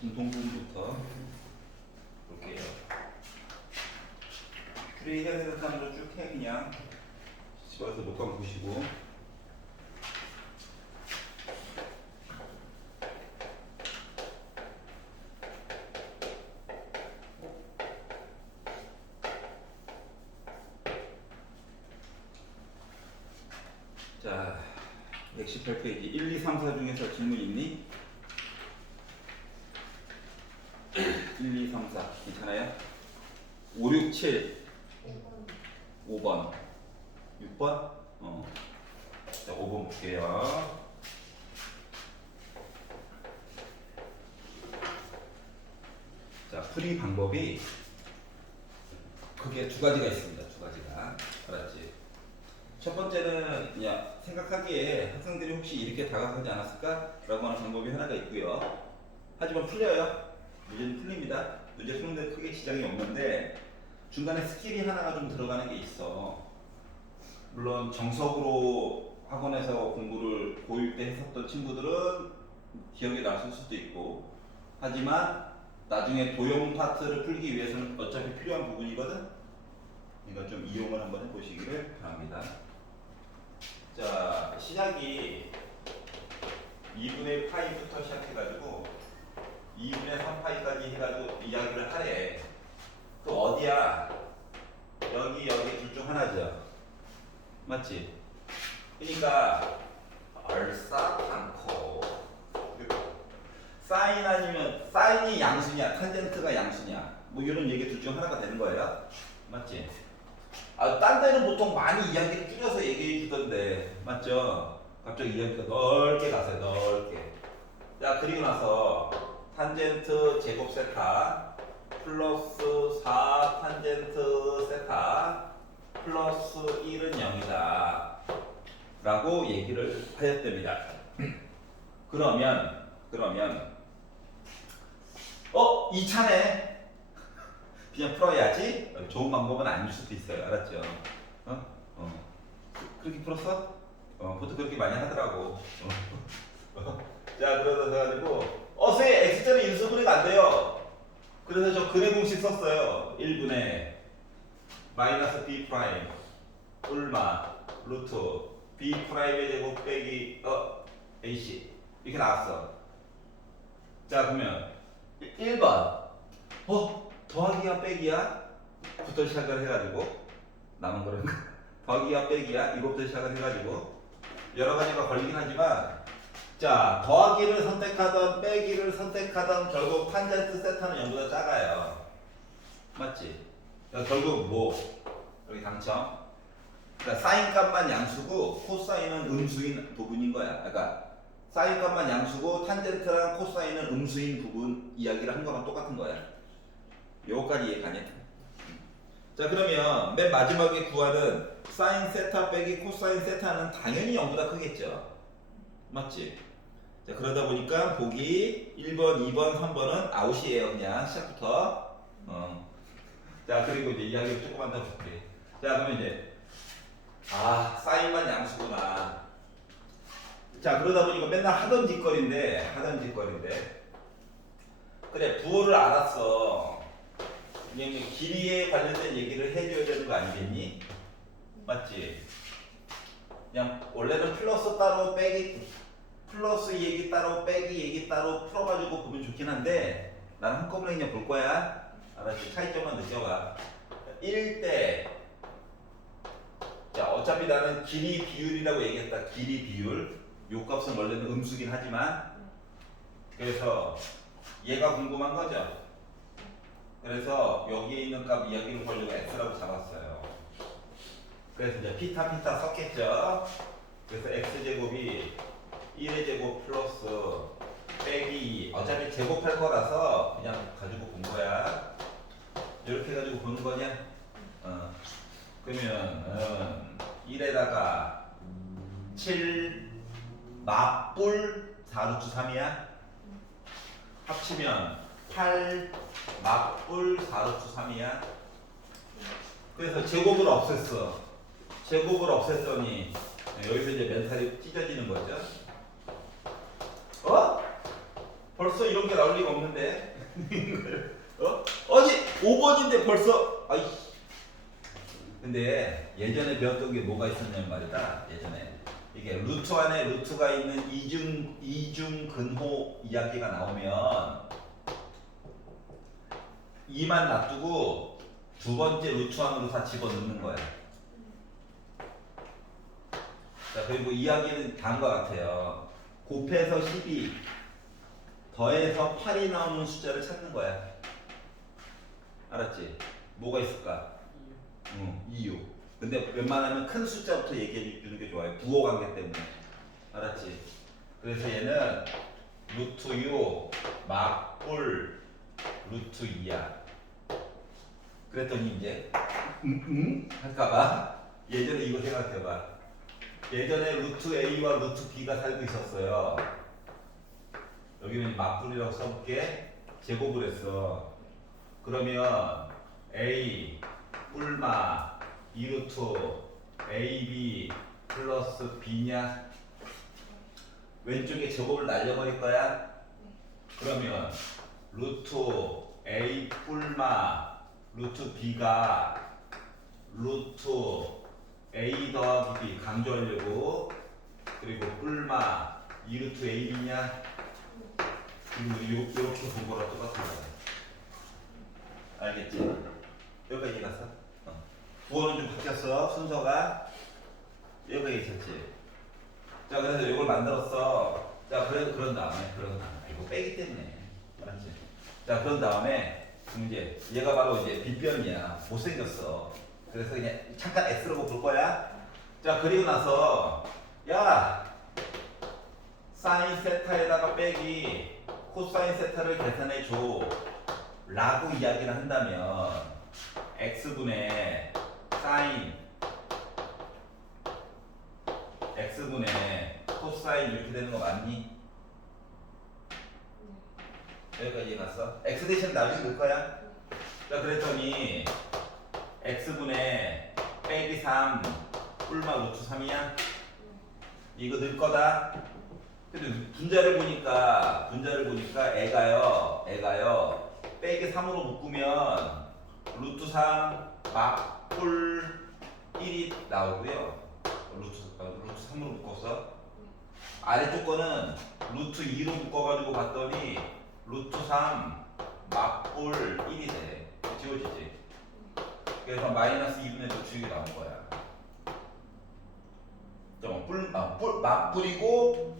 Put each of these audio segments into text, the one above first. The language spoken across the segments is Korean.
공통 부분부터 볼게요. 풀이해야 되는 사람으로 쭉 해. 그냥 집어서 녹감 보시고. 자, 118페이지 1, 2, 3, 4 중에서 질문 있니? 1, 2, 3, 4 괜찮아요? 5, 6, 7 5번 6번? 자, 5번 볼게요. 자, 풀이 방법이 크게 두 가지가 있습니다. 두 가지가. 알았지? 첫 번째는 그냥 생각하기에 학생들이 혹시 이렇게 다가서지 않았을까? 라고 하는 방법이 하나가 있고요. 하지만 풀려요. 문제는 풀립니다. 문제 푸는데 크게 지장이 없는데 중간에 스킬이 하나가 좀 들어가는 게 있어. 물론 정석으로 학원에서 공부를 고1 때 했었던 친구들은 기억이 났을 수도 있고, 하지만 나중에 도형 파트를 풀기 위해서는 어차피 필요한 부분이거든. 그러니까 좀 이용을 한번 해보시기를 바랍니다. 자, 시작이 2분의 파이부터 시작해가지고 2분의 3파이까지 해가지고 이야기를 하래. 그 어디야? 여기 둘 중 하나죠. 맞지? 그러니까 얼싸탄코 사인 아니면 사인이 양수냐 탄젠트가 양수냐 뭐 이런 얘기 둘 중 하나가 되는 거예요. 맞지? 딴 데는 보통 많이 이야기를 줄여서 얘기해 주던데 맞죠? 갑자기 이야기가 넓게 가세요. 넓게. 자, 그리고 나서 탄젠트 제곱 세타 플러스 4 탄젠트 세타 플러스 1은 0이다 라고 얘기를 하였답니다. 그러면 2차네 그냥 풀어야지. 좋은 방법은 아닐 수도 있어요. 알았죠? 그렇게 풀었어? 보통 그렇게 많이 하더라고. 자, 그래가지고 쌤 x자는 인수분해가 안 돼요. 그래서 저 근의 공식 썼어요. 1분의 마이너스 b 프라임 얼마 루트 b 프라임의 제곱 빼기 ac 이렇게 나왔어. 자, 그러면 1번 더하기야 빼기야 부터 시작을 해가지고 남은 거는 더하기야 빼기야 이거부터 시작을 해가지고 여러 가지가 걸리긴 하지만, 자, 더하기를 선택하던 빼기를 선택하던 결국 탄젠트 세타는 0보다 작아요. 맞지? 그러니까 결국 뭐 여기 당첨. 그러니까 사인 값만 양수고 코사인은 음수인 부분인 거야. 그러니까 사인 값만 양수고 탄젠트랑 코사인은 음수인 부분 이야기를 한 거랑 똑같은 거야. 요거까지 이해가냐? 자, 그러면 맨 마지막에 구하는 사인 세타 빼기 코사인 세타는 당연히 0보다 크겠죠. 맞지? 자, 그러다 보니까 보기 1번, 2번, 3번은 아웃이에요. 그냥 시작부터. 자, 그리고 이제 이야기를 조금만 더 볼게. 자, 그러면 이제 사인만 양수구나. 자, 그러다 보니까 맨날 하던 짓거리인데 그래, 부호를 알았어. 그냥 길이에 관련된 얘기를 해줘야 되는 거 아니겠니? 맞지? 그냥 원래는 플러스 따로 빼기, 플러스 얘기 따로 빼기 얘기 따로 풀어가지고 보면 좋긴 한데 나는 한꺼번에 그냥 볼 거야. 알았지? 차이점만 느껴봐. 1대 자, 어차피 나는 길이 비율이라고 얘기했다. 길이 비율. 요 값은 원래는 음수긴 하지만, 그래서 얘가 궁금한 거죠. 그래서 여기에 있는 값 이야기를 보려고 x라고 잡았어요. 그래서 이제 피타 섞겠죠. 그래서 x제곱이 1의 제곱 플러스 빼기 2. 어차피 제곱할 거라서 그냥 가지고 본 거야. 이렇게 가지고 보는 거냐? 그러면 1에다가 7 맞불 4루트 3이야. 합치면 8 맞불 4루트 3이야. 그래서 제곱을 없앴더니 여기서 이제 멘탈이 찢어지는 거죠. 벌써 이런 게 나올 리가 없는데. 아니 5번인데 벌써 아이. 근데 예전에 배웠던 게 뭐가 있었냐면 말이다. 예전에 이게 루트 안에 루트가 있는 이중 근호 이야기가 나오면 2만 놔두고 두 번째 루트 안으로 다 집어넣는 거야. 자, 그리고 이야기는 다음과 같아요. 곱해서 12 더해서 8이 나오는 숫자를 찾는 거야. 알았지? 뭐가 있을까? 이유. 근데 웬만하면 큰 숫자부터 얘기해 주는 게 좋아요. 부호 관계 때문에. 알았지? 그래서 얘는 루트 6 막불 루트 2야. 그랬더니 이제 할까봐 예전에 이거 생각해봐. 예전에 루트 A와 루트 B가 살고 있었어요. 여기는 막불이라고 써볼게. 제곱을 했어. 그러면 A 뿔마 2루트 AB 플러스 B냐? 왼쪽에 제곱을 날려버릴 거야? 그러면 루트 A 뿔마 루트 B가 루트 A 더하기 B 강조하려고 그리고 뿔마 2루트 AB냐? 그리고 이렇게 본 거랑 똑같은 거야. 알겠지? 여기까지 갔어? 부호는 좀 바뀌었어. 순서가 여기까지 있었지. 자, 그래서 이걸 만들었어. 자, 그런 다음에 이거 빼기 때문에 알았지? 자, 그런 다음에 이제 얘가 바로 이제 빗변이야. 못생겼어. 그래서 그냥 잠깐 X라고 볼 거야. 자, 그리고 나서 야 사인 세타에다가 빼기 코사인 세타를 계산해 줘 라고 이야기를 한다면 x분의 사인 x분의 코사인 이렇게 되는 거 맞니? 여기까지 이해갔어? x 대신 나중에 넣을 거야? 자, 그랬더니 x분의 빼기 3 뿔마 루트 3이야? 이거 넣을 거다? 근데 분자를 보니까 애가요 빼기 3으로 묶으면 루트 3 막뿔 1이 나오고요. 루트 3으로 묶었어. 아래쪽 거는 루트 2로 묶어가지고 봤더니 루트 3 막뿔 1이 돼. 지워지지? 그래서 마이너스 2분의 루트 6이 나온 거야. 막뿔이고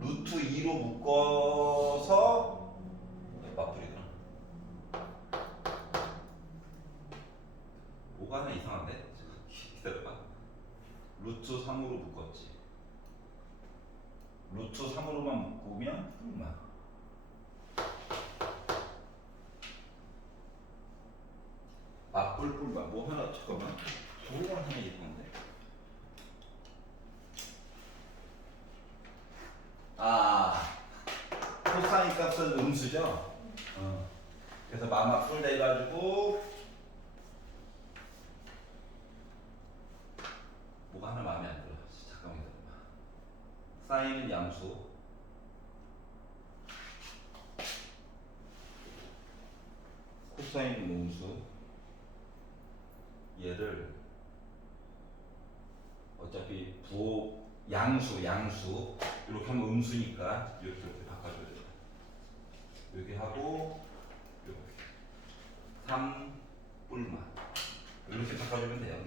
루트 2로 묶어서 맞불이구나. 뭐가 하나 이상한데? 기다려봐. 루트 3으로 묶었지. 루트 3으로만 묶으면 잠깐만. 맞불 뭐 하나 잠깐만. 뭐가 하나 이상한데? 코사인 값은 음수죠? 그래서 마마풀 내가지고 뭐가 하나 마음에 안 들어. 잠깐만 기다려봐. 사인은 양수, 코사인은 음수. 얘를 어차피 부호 양수 이렇게 하면 음수니까 이렇게 바꿔줘야 돼. 이렇게 하고 이렇게 3 뿔마 이렇게 바꿔주면 돼요.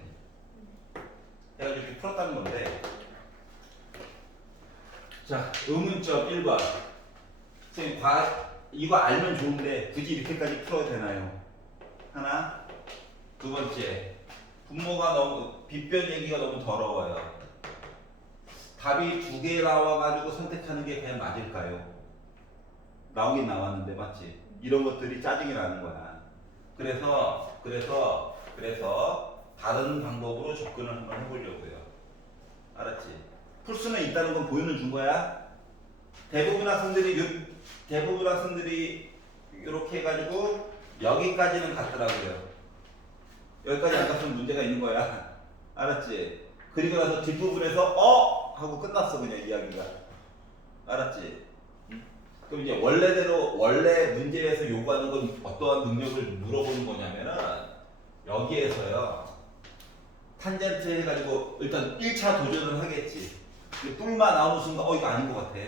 내가 이렇게 풀었다는 건데, 자, 의문점 1번. 선생님 이거 알면 좋은데 굳이 이렇게까지 풀어도 되나요? 하나. 두 번째, 분모가 너무 빗변 얘기가 너무 더러워요. 답이 두 개 나와가지고 선택하는 게 그냥 맞을까요? 나오긴 나왔는데 맞지? 이런 것들이 짜증이 나는 거야. 그래서 다른 방법으로 접근을 한번 해보려고요. 알았지? 풀 수는 있다는 건 보여는 준 거야. 대부분 학생들이 이렇게 해가지고 여기까지는 갔더라고요. 여기까지 안 갔으면 문제가 있는 거야. 알았지? 그리고 나서 뒷부분에서 하고 끝났어 그냥 이야기가. 알았지? 응? 그럼 이제 원래대로 원래 문제에서 요구하는 건 어떠한 능력을 물어보는 거냐면은 여기에서요 탄젠트 해가지고 일단 1차 도전을 하겠지. 뿔만 나오는 순간 이거 아닌 것 같아.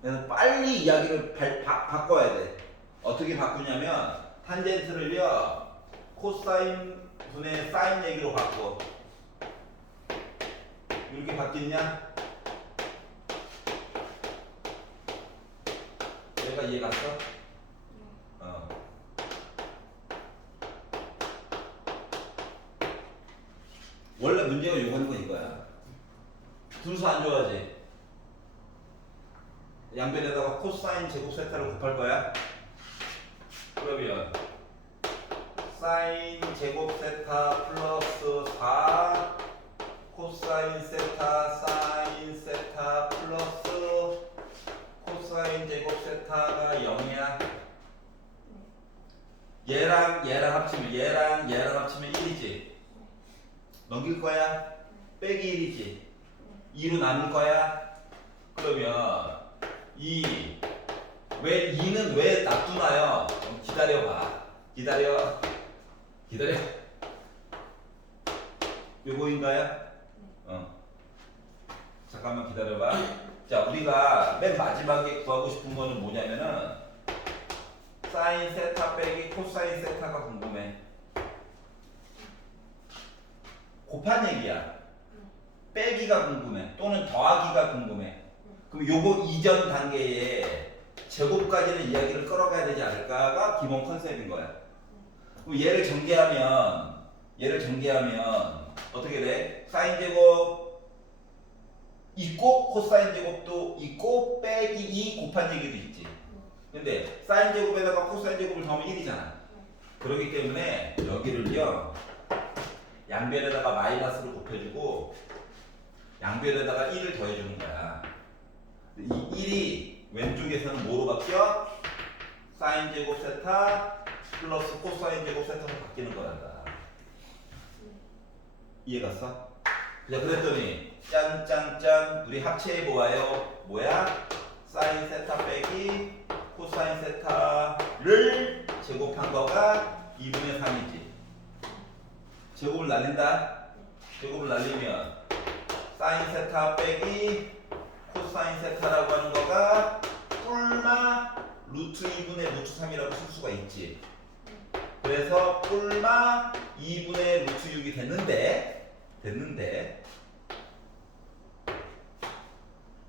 그래서 빨리 이야기를 바꿔야 돼. 어떻게 바꾸냐면 탄젠트를요 코사인 분의 사인 얘기로 바꿔. 이렇게 바뀌냐? 얘가 이해 갔어? 어. 원래 문제가 요구하는 건 이거야. 분수 안 좋아하지? 양변에다가 코사인 제곱 세타를 곱할 거야. 그러면 사인 제곱 세타 플러스 4 코사인 세타 사인 세타 플러스 코사인 제곱 세타가 0이야. 얘랑 얘랑 합치면 1이지. 넘길 거야. 빼기 1이지. 2로 나눌 거야. 그러면 왜 2는 왜 놔두나요? 기다려봐. 기다려. 요거인가요? 잠깐만 기다려봐. 자, 우리가 맨 마지막에 구하고 싶은 거는 뭐냐면은 사인 세타 빼기 코사인 세타가 궁금해. 곱한 얘기야. 빼기가 궁금해. 또는 더하기가 궁금해. 그럼 요거 이전 단계에 제곱까지는 이야기를 끌어가야 되지 않을까가 기본 컨셉인 거야. 그럼 얘를 전개하면 어떻게 돼? 사인 제곱 있고 코사인 제곱도 있고 빼기 2 곱한 얘기도 있지. 근데 사인 제곱에다가 코사인 제곱을 더하면 1이잖아. 그렇기 때문에 여기를요 양변에다가 마이너스를 곱해주고 양변에다가 1을 더해주는 거야. 이 1이 왼쪽에서는 뭐로 바뀌어? 사인 제곱 세타 플러스 코사인 제곱 세타로 바뀌는 거란다. 이해 갔어? 자, 그랬더니 짠짠짠 우리 합체해 보아요. 뭐야? 사인 세타 빼기 코사인 세타를 제곱한 거가 2분의 3이지. 제곱을 날린다. 제곱을 날리면 사인 세타 빼기 코사인 세타라고 하는 거가 뿔마 루트 2분의 루트 3이라고 쓸 수가 있지. 그래서 뿔마 2분의 루트 6이 됐는데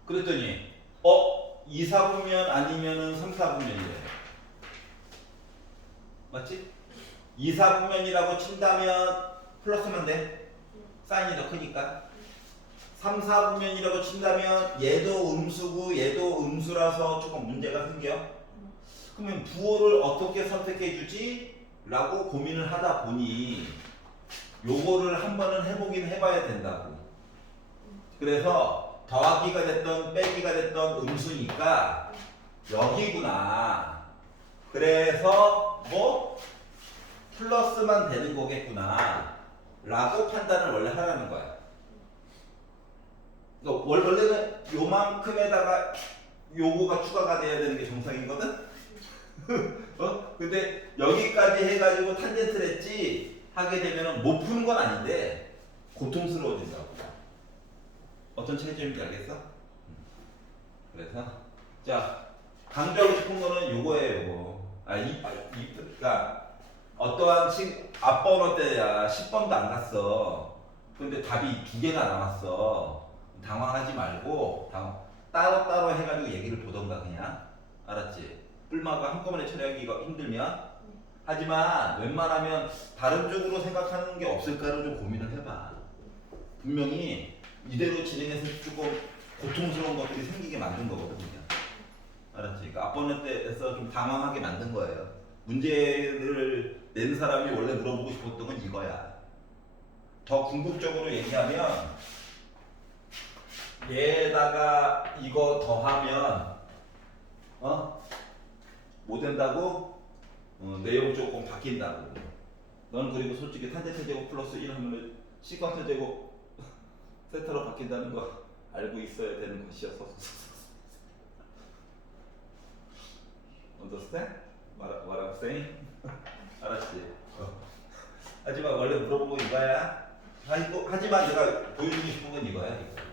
그랬더니 2, 4분면 아니면은 3, 4분면이래. 맞지? 2, 4분면이라고 친다면 플러스면 돼. 사인이 더 크니까. 3, 4분면이라고 친다면 얘도 음수고 얘도 음수라서 조금 문제가 생겨. 그러면 부호를 어떻게 선택해 주지? 라고 고민을 하다 보니 요거를 한 번은 해보긴 해봐야 된다고. 그래서 더하기가 됐던 빼기가 됐던 음수니까 여기구나. 그래서 뭐 플러스만 되는 거겠구나 라고 판단을 원래 하라는 거야. 그러니까 원래는 요만큼에다가 요거가 추가가 돼야 되는 게 정상이거든? 근데 여기까지 해가지고 탄젠트를 했지 하게 되면은 못 푸는 건 아닌데 고통스러워진다고. 어떤 차이점인지 알겠어? 그래서 자 강조하고 싶은 거는 요거예요. 요거. 그러니까 어떠한 앞번호 때야 10번도 안 갔어. 근데 답이 2개가 나왔어. 당황하지 말고 따로따로 해가지고 얘기를 보던가 그냥. 알았지? 뿔마가 한꺼번에 처리하기가 힘들면. 하지만 웬만하면 다른 쪽으로 생각하는 게 없을까를 좀 고민을 해봐. 분명히 이대로 진행해서 조금 고통스러운 것들이 생기게 만든 거거든요. 알았지? 그러니까 앞번호 때에서 좀 당황하게 만든 거예요. 문제를 낸 사람이 원래 물어보고 싶었던 건 이거야. 더 궁극적으로 얘기하면 얘에다가 이거 더하면 뭐 된다고? 내용 조금 바뀐다고. 넌 그리고 솔직히 탄젠트 제곱 플러스 1 하면 시컨트 제곱 세타로 바뀐다는 거 알고 있어야 되는 것이어서 understand? What I'm saying? 알았지? 하지만 원래 물어본 거 이거야. 하지만 내가 보여주고 싶은 건 이거야. 이거.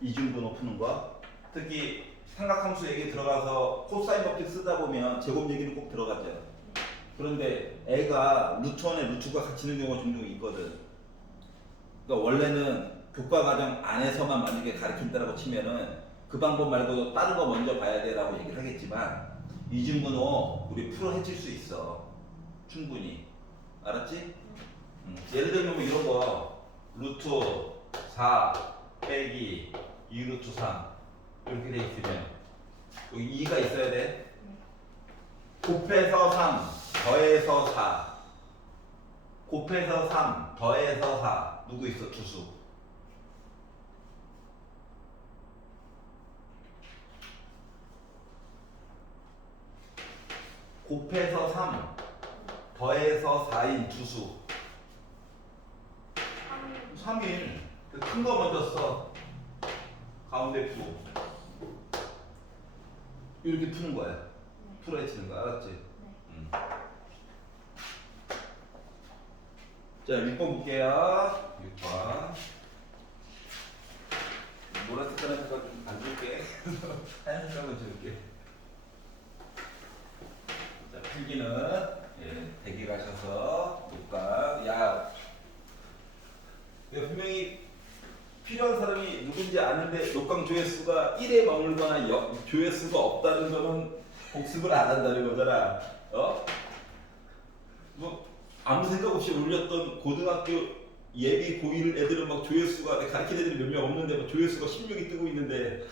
이중분호 푸는 거. 특히 삼각함수 얘기 들어가서 코사인 법칙 쓰다 보면 제곱 얘기는 꼭 들어가죠. 그런데 애가 루트 1에 루트가 같이 있는 경우가 종종 있거든. 그러니까 원래는 교과 과정 안에서만 만약에 가르친다라고 치면은 그 방법 말고도 다른 거 먼저 봐야 돼라고 얘기를 하겠지만 이중분호 우리 풀어 해칠 수 있어. 충분히. 알았지? 예를 들면 뭐 이런 거 루트 4 빼기 2루트 3 이렇게 돼 있으면 여기 2가 있어야 돼. 곱해서 3 더해서 4 곱해서 3 더해서 4 누구 있어? 두수. 곱해서 3 더해서 4인 두수 3일 큰 거 먼저 써. 가운데 푸 이렇게 푸는 거야. 풀어헤치는 거 알았지? 자 6번 볼게요. 6번 노란 색깔 하니까 좀 안 줄게. 하얀 색깔만 줄게. 자 필기는 대기를 하셔서 녹강 이거 분명히 필요한 사람이 누군지 아는데 녹강 조회수가 1에 머물거나 조회수가 없다는 거는 복습을 안 한다는 거잖아. 뭐 아무 생각 없이 올렸던 고등학교 예비 고1 애들은 막 조회수가 가르치는 애들이 몇 명 없는데 막 조회수가 16이 뜨고 있는데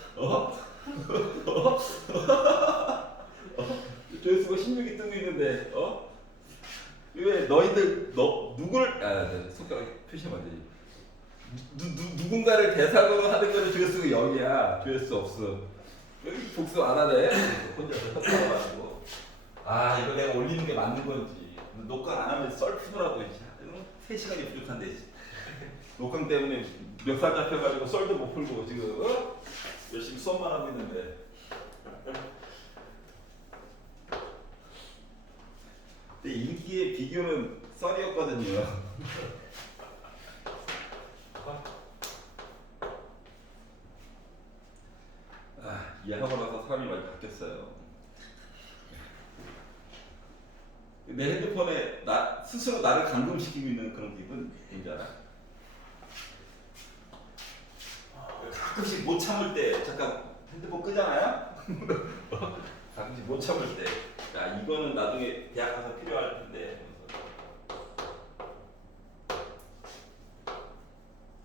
조회수가 16이 뜨고 있는데 왜 너희들 누구를 손가락 표시하면 안 되지. 누군가를 대상으로 하는 거는 조회수가 0이야. 조회수 없어. 여기 복수 안 하네. 혼자서 협박해가지고 이거 내가 올리는 게 맞는 건지 녹강 안 하면 썰 푸느라고 3시간이 부족한데 녹강 때문에 멱살 잡혀가지고 썰도 못 풀고 지금 열심히 수업만 하고 있는데 근데 인기의 비교는 썰이었거든요. 이해하고 나서 사람이 많이 바뀌었어요. 내 핸드폰에 스스로 나를 감금시키고 있는 그런 기분 뭔지 알아? 가끔씩 못 참을 때 잠깐 핸드폰 끄잖아요? 가끔씩 못 참을 때 이거는 나중에 대학 가서 필요할 텐데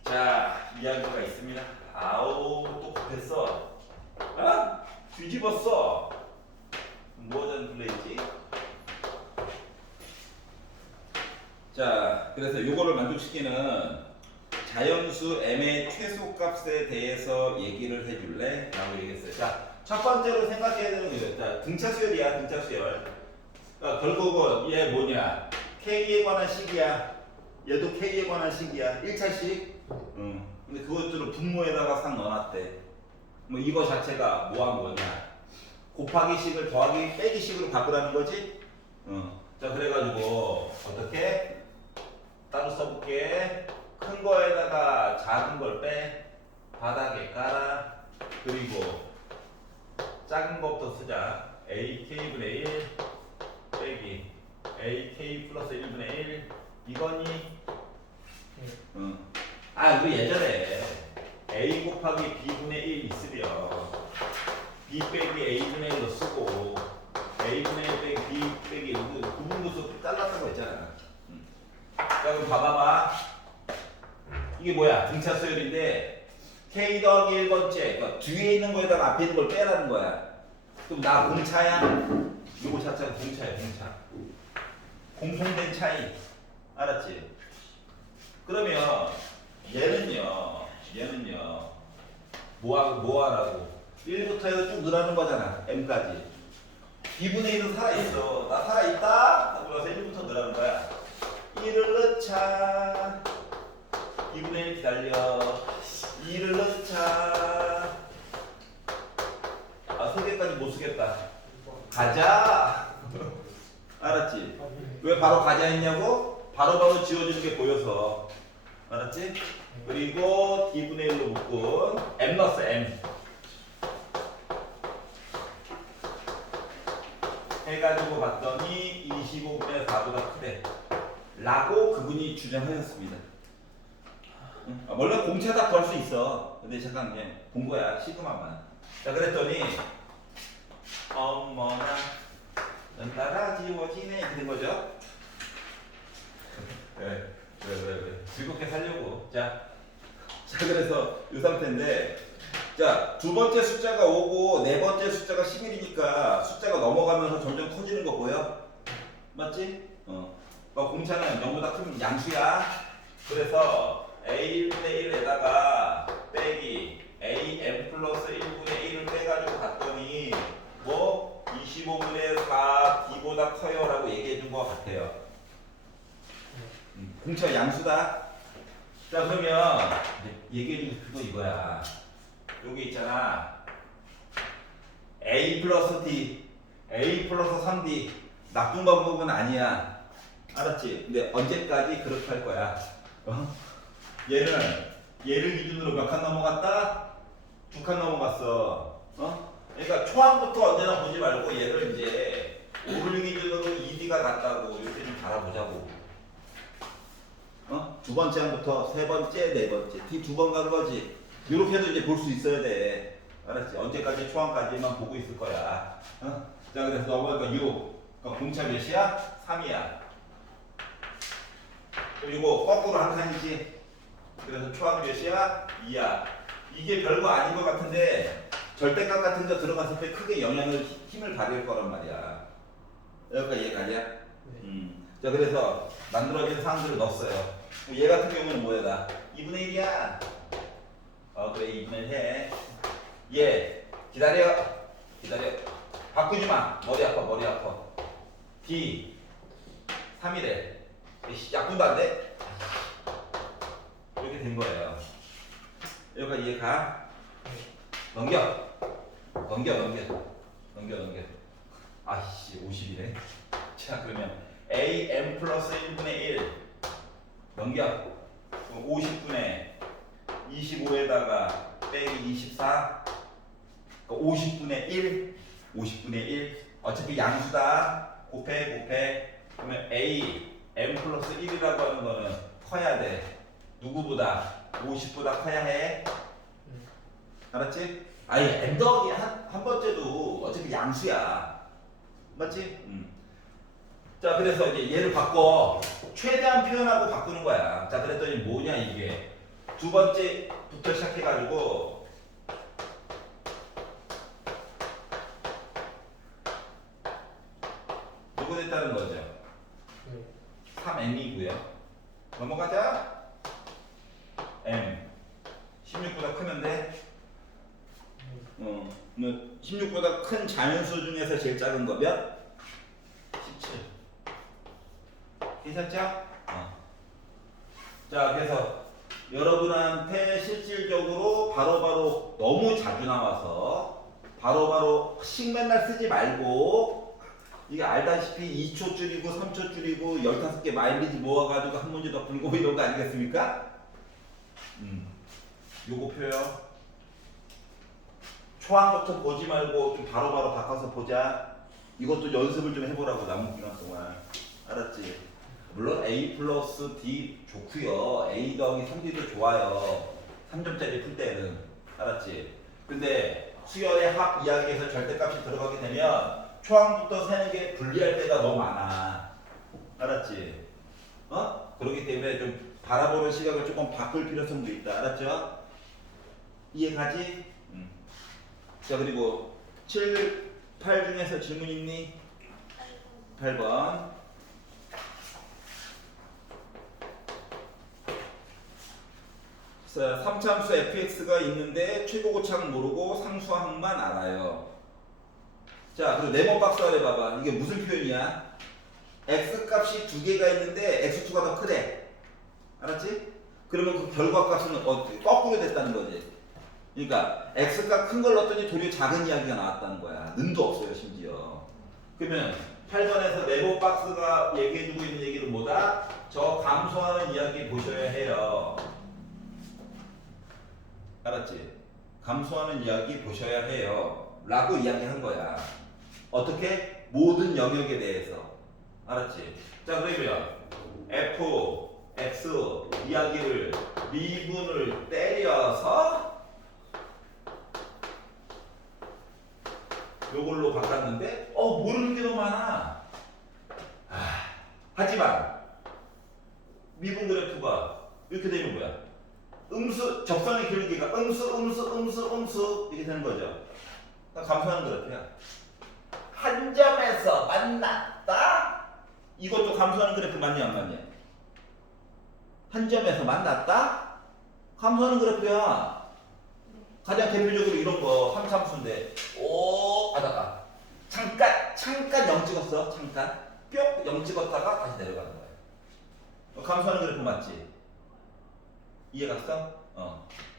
자 이야기가 있습니다. 아우 또 급했어. 뒤집었어. 뭐하자는 플레이지? 자, 그래서 요거를 만족시키는 자연수 m의 최소값에 대해서 얘기를 해줄래? 라고 얘기했어요. 자, 첫 번째로 생각해야 되는 거예요. 자, 등차 수열이야, 등차 수열. 결국은 얘 뭐냐? K에 관한 식이야. 얘도 K에 관한 식이야. 1차식. 근데 그것들을 분모에다가 싹 넣어놨대. 뭐 이거 자체가 뭐한 뭐냐? 곱하기 식을 더하기 빼기 식으로 바꾸라는 거지? 자, 그래가지고 어떻게? 따로 써볼게. 큰 거에다가 작은 걸 빼. 바닥에 깔아. 그리고 작은 것부터 쓰자. AK분의 1 빼기 AK 플러스 1분의 1 이거니? 우리 예전에 A 곱하기 B분의 1 있으면 B 빼기 A분의 1로 쓰고 A분의 1 빼기 B 빼기 1 구분도수 잘랐던 거 있잖아. 자 그럼 봐봐봐. 이게 뭐야? 등차 수열인데 K 더하기 1번째 그러니까 뒤에 있는 거에다가 앞에 있는 걸 빼라는 거야. 그럼 나 공차야? 이거 자체가 공차야. 공차. 공통된 차이. 알았지? 그러면 얘는요 뭐하라고 1부터 해서 쭉 늘어나는 거잖아. m까지. B분의 1은 살아있어. 나 살아있다? 그래서 1부터 늘어나는 거야. 1을 넣자. 2분의 1 기다려. 2를 넣자. 3개까지 못 쓰겠다. 가자. 알았지? 왜 바로 가자 했냐고? 바로바로 지워지는 게 보여서. 알았지? 그리고 D분의 1로 묶은 M 넣었어, M. 해가지고 봤더니 25분의 4보다 크대. 라고 그분이 주장하였습니다. 원래 공차다 구할 수 있어. 근데 잠깐 그냥 본 거야. 시그마만. 자, 그랬더니 어머나 넌 따라 지워지네 이렇게 된 거죠. 왜 즐겁게 살려고. 자, 그래서 이 상태인데, 자, 두 번째 숫자가 5고 네 번째 숫자가 11이니까 숫자가 넘어가면서 점점 커지는 거 보여? 맞지? 공차는 0보다 큰 양수야. 그래서 a1분의 1에다가 빼기 am 플러스 1분의 1을 빼가지고 봤더니 뭐 25분의 4 d보다 커요 라고 얘기해 준 것 같아요. 공차 양수다. 자, 그러면 얘기해 준 그거 이거야. 여기 있잖아. a 플러스 d, a 플러스 3d 나쁜 방법은 아니야. 알았지? 근데 언제까지 그렇게 할 거야? 얘를 기준으로 몇 칸 넘어갔다? 2칸 넘어갔어. 그러니까 초항부터 언제나 보지 말고 얘를 이제 5를 기준으로 2D가 같다고 이렇게 좀 달아보자고. 두 번째 항부터 세 번째, 네 번째, D 두 번 간 거지. 이렇게 해도 이제 볼 수 있어야 돼. 알았지? 언제까지 초항까지만 보고 있을 거야. 자, 그래서 넘어가니까 6. 그러니까 공차 몇이야? 3이야. 그리고 거꾸로 한 칸이지. 그래서 초항 몇이야? 2야. 이게 별거 아닌 것 같은데 절대값 같은 거 들어갔을 때 크게 힘을 발휘할 거란 말이야. 여기까지 이해가냐? 자, 그래서 만들어진 사항들을 넣었어요. 얘 같은 경우는 뭐야? 2분의 1이야. 그래, 2분의 1 해. 얘 기다려. 바꾸지 마. 머리 아파. D 3이래. 약분도 안 돼? 이렇게 된 거예요. 여기까지 이해가? 넘겨. 아이씨, 50이네. 자, 그러면 am 플러스 1분의 1 넘겨. 50분의 25에다가 빼기 24 50분의 1 어차피 양수다. 곱해. 그러면 am 플러스 1이라고 하는 거는 커야 돼. 누구보다? 50보다 커야 해. 알았지? 아니, m 더하기 한 번째도 어차피 양수야. 맞지? 자, 그래서 이제 얘를 바꿔. 최대한 표현하고 바꾸는 거야. 자, 그랬더니 뭐냐 이게. 두 번째부터 시작해가지고 요거 됐다는 거죠. 3m이고요. 넘어가자. m 16보다 크면 돼. 16보다 큰 자연수 중에서 제일 작은 거 몇? 17. 괜찮죠? 자, 그래서 여러분한테 실질적으로 바로바로 너무 자주 나와서 바로바로 씩 맨날 쓰지 말고, 이게 알다시피 2초 줄이고 3초 줄이고 15개 마일리지 모아가지고 한 문제 더 풀고 이런 거 아니겠습니까? 요거 표요. 초항부터 보지 말고 좀 바로바로 바꿔서 보자. 이것도 연습을 좀 해보라고, 남은 기간 동안. 알았지? 물론 A 플러스 D 좋고요. A 더하기 3D도 좋아요. 3점짜리 풀 때는. 알았지? 근데 수열의 합 이야기에서 절대값이 들어가게 되면 초항부터 세는 게 불리할 때가 너무 많아. 알았지? 그렇기 때문에 좀 바라보는 시각을 조금 바꿀 필요성도 있다. 알았죠? 이해가지? 자, 그리고 7, 8 중에서 질문 있니? 8번. 자, 3참수 fx가 있는데 최고고착 모르고 상수항만 알아요. 자, 그리고 네모 박스 아래 봐봐. 이게 무슨 표현이야? x 값이 두 개가 있는데 x2가 더 크대. 알았지? 그러면 그 결과값은 거꾸로 됐다는 거지. 그러니까 x가 큰 걸 넣었더니 도리어 작은 이야기가 나왔다는 거야. 는도 없어요, 심지어. 그러면 8번에서 네모 박스가 얘기해주고 있는 얘기는 뭐다? 저 감소하는 이야기 보셔야 해요. 알았지? 감소하는 이야기 보셔야 해요. 라고 이야기한 거야. 어떻게? 모든 영역에 대해서. 알았지? 자, 그러면 f, x 이야기를 미분을 때려서 요걸로 바꿨는데 모르는 게 너무 많아. 하지만 미분 그래프가 이렇게 되면 뭐야? 음수 접선의 기울기가 음수 이렇게 되는 거죠. 감소하는 그래프야. 한 점에서 만났다. 이것도 감소하는 그래프 맞냐 안 맞냐? 한 점에서 만났다. 감소하는 그래프야. 가장 대표적으로 이런 거 삼삼수인데 오 하다가 잠깐 0 찍었어. 잠깐 뿅 0 찍었다가 다시 내려가는 거야. 감소하는 그래프 맞지? 이해 갔어?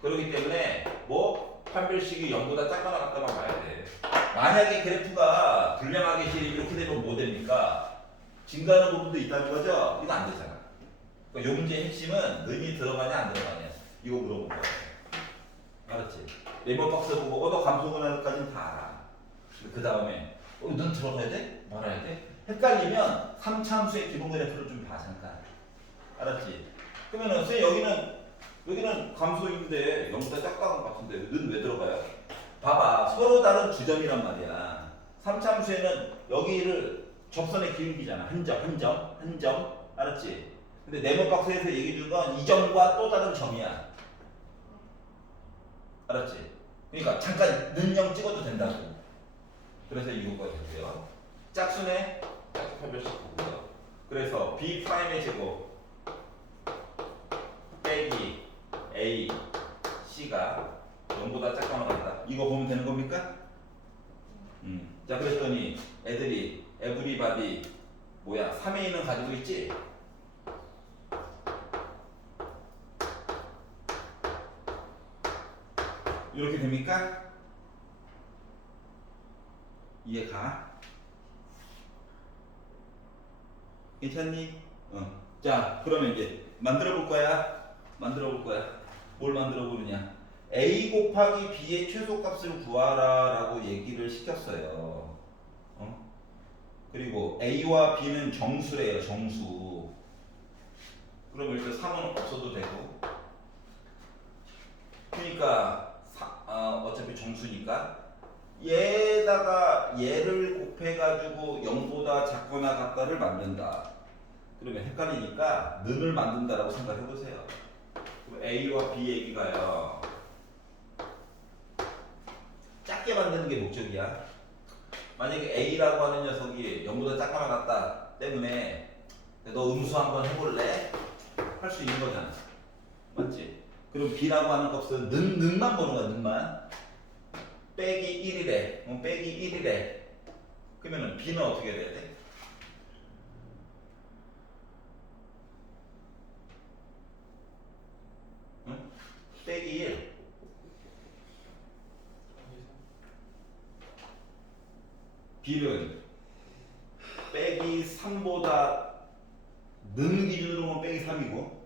그렇기 때문에 뭐 판별식이 0보다 작거나 같다만 봐야 돼. 만약에 그래프가 불량하게 이렇게 되면 뭐 됩니까? 증가하는 부분도 있다는 거죠? 이거 안 되잖아. 그러니까 요 문제의 핵심은 는이 들어가냐 안 들어가냐 이거 물어본 거야. 알았지? 네모 박스 보고 너 감소근화까지는 다 알아. 그 다음에 는 들어가야 돼? 말아야 돼? 헷갈리면 3차함수의 기본 그래프를 좀 봐 잠깐. 알았지? 그러면은 여기는 감소인데 0보다 작다는 것 같은데 는 왜 들어가요? 봐봐 서로 다른 주점이란 말이야. 3차함수에는 여기를 접선의 기울기잖아. 한 점. 알았지? 근데 네모 박스에서 얘기해 준 건 이 점과 또 다른 점이야. 알았지? 그러니까 잠깐 는 0 찍어도 된다고. 그래서 이거까지 할게요. 짝수네 짝수 판별식 보고요. 그래서 B 프라임의 제곱 빼기 A C가 0보다 작거나 같다. 이거 보면 되는 겁니까? 자 그랬더니 애들이 에브리바디 뭐야 3의 2는 가지고 있지? 이렇게 됩니까? 이해가? 괜찮니? 자 그러면 이제 만들어 볼 거야. 뭘 만들어 보느냐? A 곱하기 B의 최소값을 구하라 라고 얘기를 시켰어요. 그리고 A와 B는 정수래요. 정수. 그럼 일단 3은 없어도 되고 그러니까 어차피 정수니까 얘에다가 얘를 곱해가지고 0보다 작거나 같다를 만든다. 그러면 헷갈리니까 는을 만든다라고 생각해보세요. A와 B 얘기가요. 작게 만드는 게 목적이야. 만약에 A라고 하는 녀석이 0보다 작거나 같다 때문에 너 음수 한번 해볼래? 할 수 있는 거잖아. 맞지? 그럼 B라고 하는 값은 는만 보는 거야. 는만. 빼기 1이래. 빼기 1이래. 그러면은 B는 어떻게 돼야 돼? 빼기 1. B는 빼기 3보다 는 기준으로 보면 빼기 3이고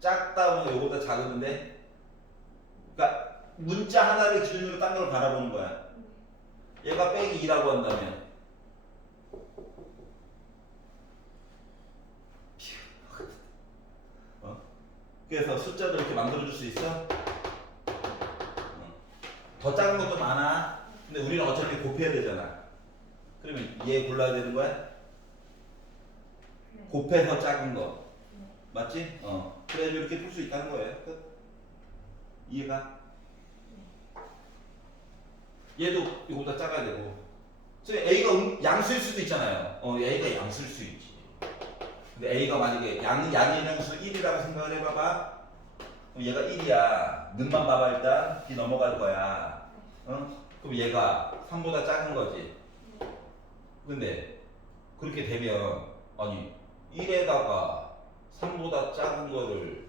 작다 보면 요거보다 작은데 그러니까 문자 하나를 기준으로 딴 걸 바라보는 거야. 얘가 빼기 2라고 한다면 그래서 숫자도 이렇게 만들어줄 수 있어? 더 작은 것도 많아. 근데 우리는 어차피 곱해야 되잖아. 그러면 얘 골라야 되는 거야? 곱해서 작은 거. 맞지? 그래야지 이렇게 풀 수 있다는 거예요. 끝. 이해가? 얘도 이거보다 작아야 되고. 그래서 A가 양수일 수도 있잖아요. A가 양수일 수 있지. 근데 A가 만약에 양의 양수 1이라고 생각을 해봐봐. 그럼 얘가 1이야. 는만 봐봐 일단. B 넘어갈 거야. 그럼 얘가 3보다 작은 거지. 근데 그렇게 되면 아니 1에다가 3보다 작은 거를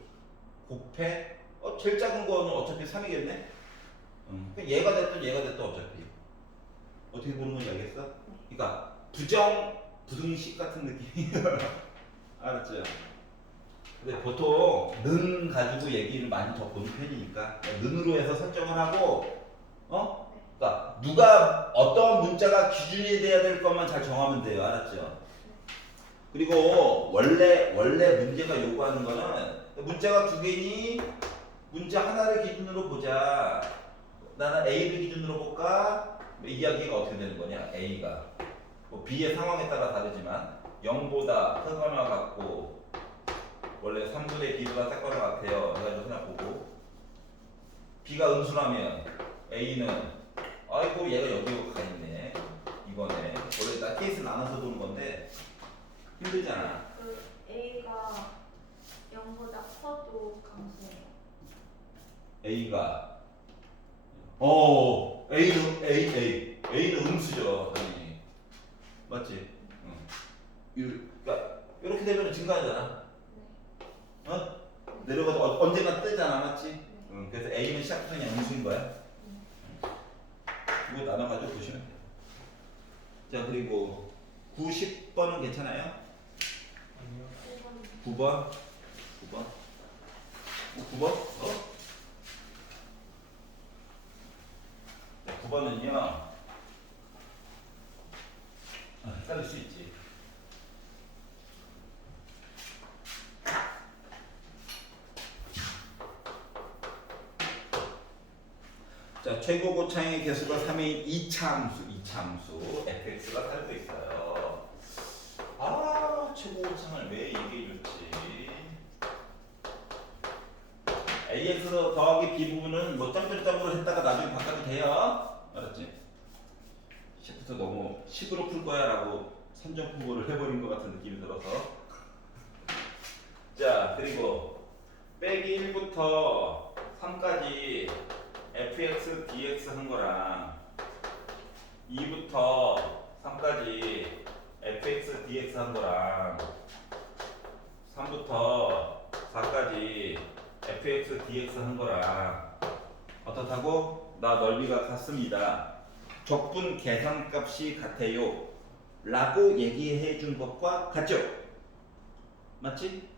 곱해? 제일 작은 거는 어차피 3이겠네? 얘가 됐든 어차피 어떻게 보는 건지 알겠어? 그러니까 부등식 같은 느낌이에요. 알았죠? 근데 보통 는 가지고 얘기를 많이 더 보는 편이니까 는으로 해서 설정을 하고 그러니까 누가 어떤 문자가 기준이 돼야 될 것만 잘 정하면 돼요. 알았죠? 그리고 원래 문제가 요구하는 거는 문자가 두 개니 문자 하나를 기준으로 보자. 나는 A를 기준으로 볼까? 이야기가 어떻게 되는 거냐? A가 뭐 B의 상황에 따라 다르지만 0보다 크거나 같고 원래 3분의 B보다 작거나 같아요. 해가지고 하나 보고 B가 음수라면 A는 아이고 얘가 여기 가 있네. 이거네. 원래 나 케이스 나눠서 도는 건데 힘들잖아. 그 A가 0보다 커도 감소해요. A가 A는 음수죠. 당연히. 맞지? 그러니까 이렇게 되면 증가하잖아. 어? 내려가서 언젠가 뜨잖아. 맞지? 그래서 A는 시작부터 그냥 음수인 거야. 이거 나눠가지고 보시면 돼요. 자 그리고 90번은 괜찮아요? 아니요. 9번? 9번? 9번? 9번은요 헷갈릴 수 있지. 자 최고 고차의 개수가 3인 2차 함수 fx가 살고 있어요. 아 최고 고차를 왜 얘기해 줬지? ax 더하기 b 부분은 뭐 점점점으로 했다가 나중에 바꿔도 돼요. 알았지? 10부터 너무 10으로 풀 거야 라고 선전포고를 해버린 것 같은 느낌이 들어서 자 그리고 빼기 1부터 3까지 fx, dx 한 거랑 2부터 3까지 fx, dx 한 거랑 3부터 4까지 fx, dx 한 거랑 어떻다고? 나 넓이가 같습니다. 적분 계산값이 같아요 라고 얘기해 준 것과 같죠? 맞지?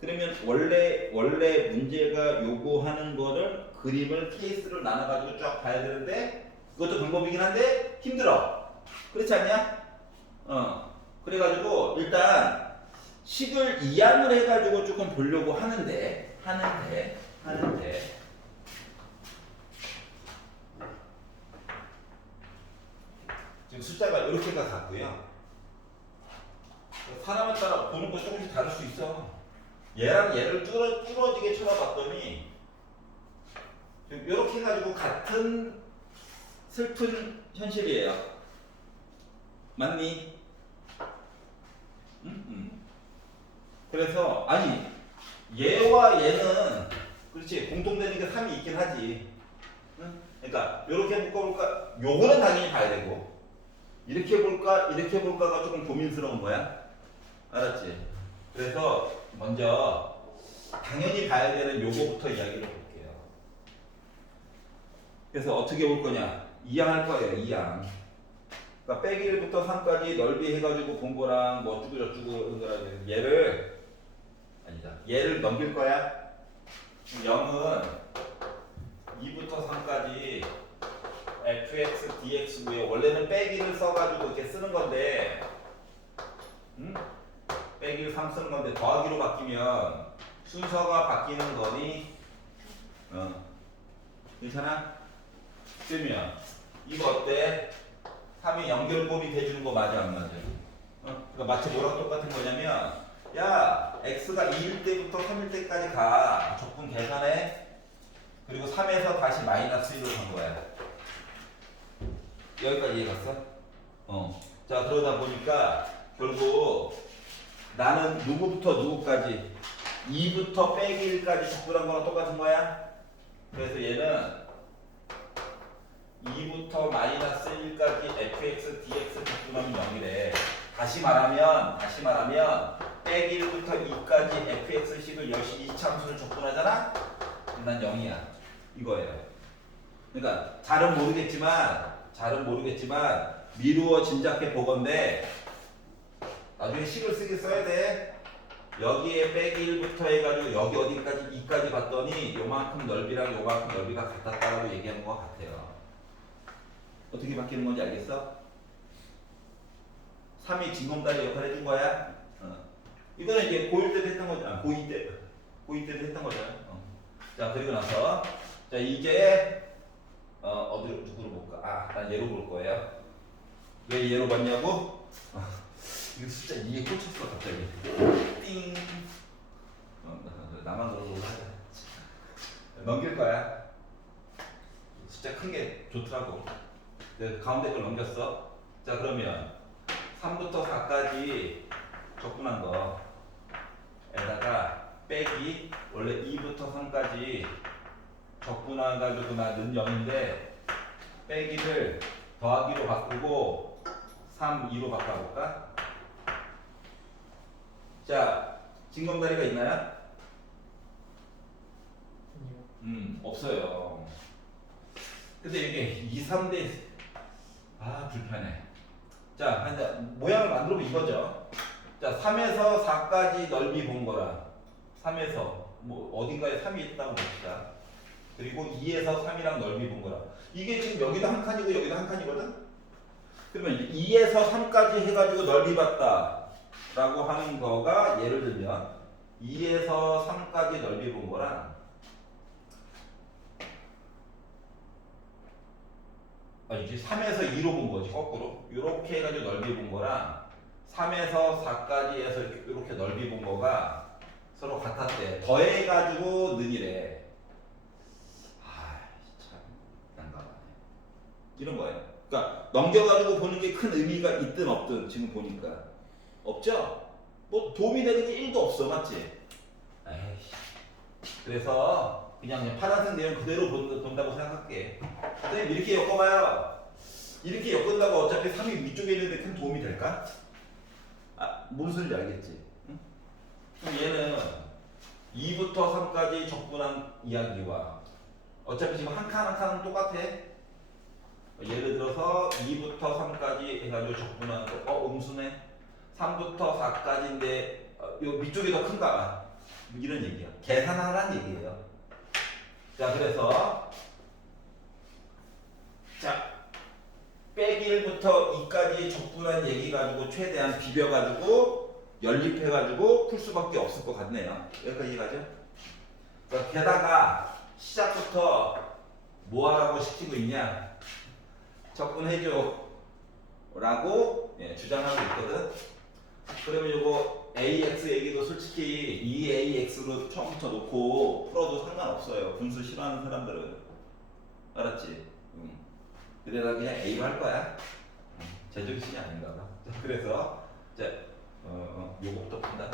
그러면 원래 문제가 요구하는 거를 그림을 케이스로 나눠가지고 쫙 봐야 되는데 그것도 방법이긴 한데 힘들어. 그렇지 않냐? 그래가지고 일단 식을 이항을 해가지고 조금 보려고 하는데 지금 숫자가 이렇게가 같고요. 사람에 따라 보는 거 조금씩 다를 수 있어. 얘랑 얘를 뚫어지게 쳐다봤더니 이렇게 해가지고 같은 슬픈 현실이에요. 맞니? 그래서 아니 얘와 얘는 그렇지 공통되는 게 3이 있긴 하지. 응? 그러니까 이렇게 묶어볼까? 요거는 당연히 봐야 되고 이렇게 볼까가 조금 고민스러운 거야. 알았지? 그래서 먼저 당연히 봐야 되는 요거부터 이야기를 볼게요. 그래서 어떻게 볼 거냐? 이항할 거예요. 이항. 그러니까 빼기 1부터 3까지 넓이 해가지고 본 거랑 뭐 어쩌고 저쩌고 이런 거랑 얘를 넘길 거야. 0은 2부터 3까지 fx, dx고요. 원래는 빼기를 써가지고 이렇게 쓰는 건데 빼기를 3 쓰는 건데 더하기로 바뀌면 순서가 바뀌는 거니 괜찮아? 그러면 이거 어때? 3이 연결고리 돼주는 거 맞아 안 맞아? 그러니까 마치 뭐랑 똑같은 거냐면 야 x가 2일 때부터 3일 때까지 가 적분 계산해. 그리고 3에서 다시 마이너스 1로 간 거야. 여기까지 이해갔어? 자 그러다 보니까 결국 나는 누구부터 누구까지 2부터 빼기 1까지 적분한 거랑 똑같은 거야. 그래서 얘는 2부터 마이너스 1까지 fx, dx 적분하면 0이래. 다시 말하면 빼기 1부터 2까지 fx식을 역시 이차함수를 적분하잖아? 그럼 난 0이야. 이거예요. 그러니까 잘은 모르겠지만 미루어 짐작해 보건데 나중에 식을 쓰기 써야 돼. 여기에 빼기 1부터 해가지고 여기 어디까지 2까지 봤더니 요만큼 넓이랑 요만큼 넓이가 같았다라고 얘기하는 것 같아요. 어떻게 바뀌는 건지 알겠어? 3이 징검다리 역할 해준 거야? 이거는 이제 고1 때도 했던 거잖아. 고2 때도 했던 거잖아. 자, 그리고 나서 자 이제 어디로 누구로 볼까? 난 얘로 볼 거예요. 왜 얘로 봤냐고? 이거 숫자 이게 꽂혔어 갑자기. 띵. 나만 그러고 하자. 넘길 거야. 숫자 큰 게 좋더라고. 가운데 걸 넘겼어. 자 그러면 3부터 4까지 적분한 거에다가 빼기 원래 2부터 3까지 적분한 가지고 나는 0인데 빼기를 더하기로 바꾸고 3, 2로 바꿔볼까? 자, 징검다리가 있나요? 없어요. 근데 이게 2, 3대 불편해. 자, 모양을 만들어 보면 이거죠. 자, 3에서 4까지 넓이 본 거라. 3에서 뭐 어딘가에 3이 있다고 봅시다. 그리고 2에서 3이랑 넓이 본 거라. 이게 지금 여기도 한 칸이고 여기도 한 칸이거든. 그러면 2에서 3까지 해가지고 넓이 봤다라고 하는 거가 예를 들면 2에서 3까지 넓이 본 거랑 이제 3에서 2로 본 거지 거꾸로 이렇게 해가지고 넓이 본 거랑 3에서 4까지 해서 이렇게 넓이 본 거가 서로 같았대. 더해가지고 는이래. 참 난감하네. 이런 거예요. 그러니까 넘겨가지고 보는 게 큰 의미가 있든 없든 지금 보니까 없죠? 뭐 도움이 되는 게 1도 없어. 맞지? 에이씨. 그래서 그냥 파란색 내용 그대로 본다고 생각할게. 선생님 이렇게 엮어봐요. 이렇게 엮은다고 어차피 3이 위쪽에 있는데 큰 도움이 될까? 무슨 소리인지 알겠지? 응? 그럼 얘는 2부터 3까지 적분한 이야기와 어차피 지금 한 칸 한 칸은 똑같아. 예를 들어서 2부터 3까지 해가지고 적분한 거 음수네. 3부터 4까지인데 요 밑쪽이 더 큰가 봐. 이런 얘기야. 계산하라는 얘기예요. 자 그래서 자 빼기 1부터 2까지 적분한 얘기 가지고 최대한 비벼가지고 연립해가지고 풀 수밖에 없을 것 같네요. 여기까지 이해가죠? 게다가 시작부터 뭐 하라고 시키고 있냐? 적분해줘 라고 주장하고 있거든. 그러면 이거 AX 얘기도 솔직히 2AX로 처음부터 놓고 풀어도 상관없어요. 분수 싫어하는 사람들은. 알았지? 그래서 그냥 A로 할 거야. 제정신이 아닌가 봐. 그래서 요거부터 푼다.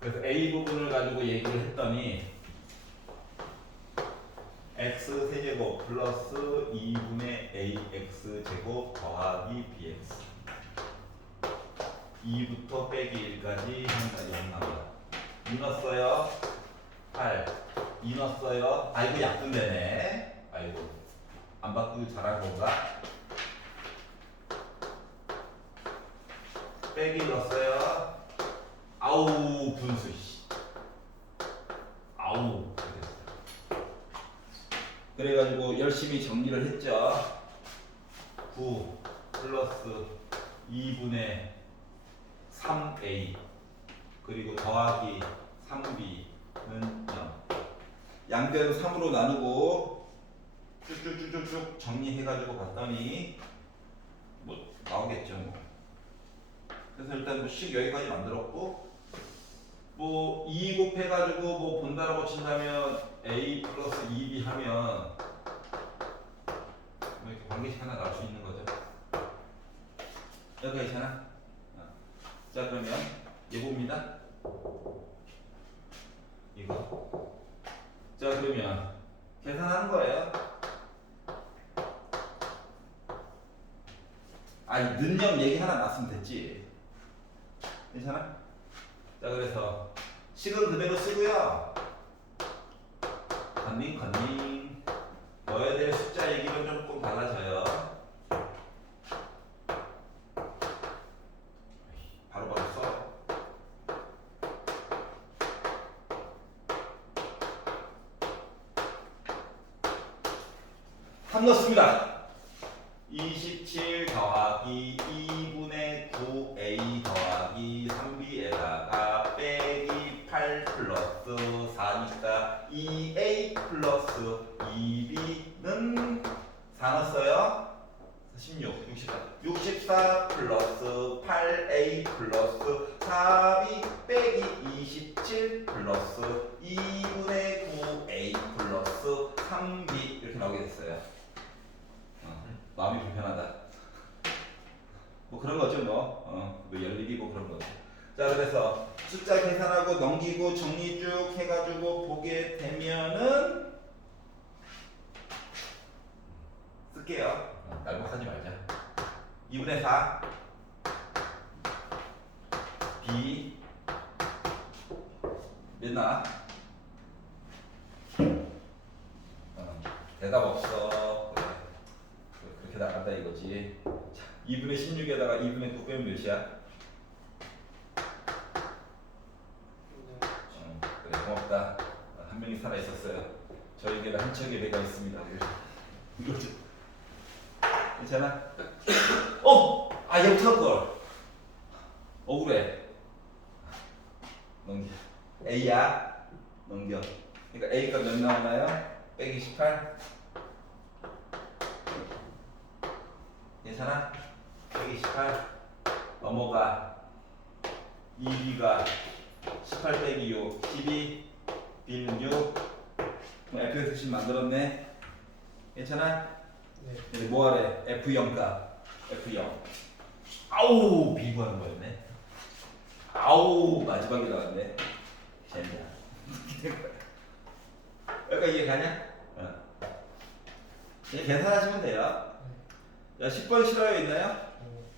그래서 A 부분을 가지고 얘기를 했더니 x 세제곱 플러스 2분의 ax 제곱 더하기 bx 2부터 빼기 1까지 현까지 나와. 2 넣었어요. 8 2 넣었어요. 아이고 약분되네. 아이고 안 바꾸기 잘한 건가? 빼기 넣었어요. 아우 분수 아우 그래가지고 열심히 정리를 했죠. 9 플러스 2분의 3a 그리고 더하기 3b는 0. 양변 3으로 나누고 쭉쭉쭉쭉 정리해가지고 봤더니 뭐 나오겠죠. 뭐. 그래서 일단 뭐 식 여기까지 만들었고 뭐 2 곱해가지고 뭐 본다라고 친다면 a 플러스 2b 하면 뭐 이렇게 관계식 하나 나올 수 있는 거죠. 여기가 있잖아. 자 그러면 예봅니다. 이거. 자 그러면 계산하는 거예요. 는점 얘기 하나 났으면 됐지. 괜찮아? 자 그래서 식은 그대로 쓰고요. 컨닝 넣어야 될 숫자 얘기는 조금 달라져요. 3 넣습니다. 27 더하기 2분의 9a 더하기 3b에다가 빼기 8 플러스 4니까 2a 플러스 2b는 4 넣었어요. 16, 64 플러스 8a 플러스 4b 빼기 27 플러스 2분의 9a 플러스 3b 이렇게 나오게 됐어요. 마음이 불편하다. 뭐 그런 거죠 뭐. 뭐 열일이 뭐 그런 거죠. 자 그래서 숫자 계산하고 넘기고 정리 쭉 해가지고 보게 되면은 쓸게요. 날먹하지 말자. 2분의 4 B 몇 나? 대답 없어. 그래. 그렇게 나간다 이거지. 자, 2분의 16에다가 2분의 9 빼면 몇이야? 그래 고맙다. 한 명이 살아 있었어요. 저에게는 한 척의 배가 있습니다. 이거지. 괜찮아? 얘부터 걸. 억울해. 넘겨. A야. 넘겨. 그러니까 A가 몇 나오나요? 빼기 18. 괜찮아? 빼기 18. 넘어가. 2B가 18 빼기 6. 12. B는 6. 그럼 F에서 10 만들었네. 괜찮아? 네. 근데 뭐하래? F0 값. F0. 아우 B 구하는 거였네. 아우 마지막에 나왔네. 재미야. 여기까지 이해 가냐? 그냥 계산하시면 돼요. 자 10번 싫어요 있나요?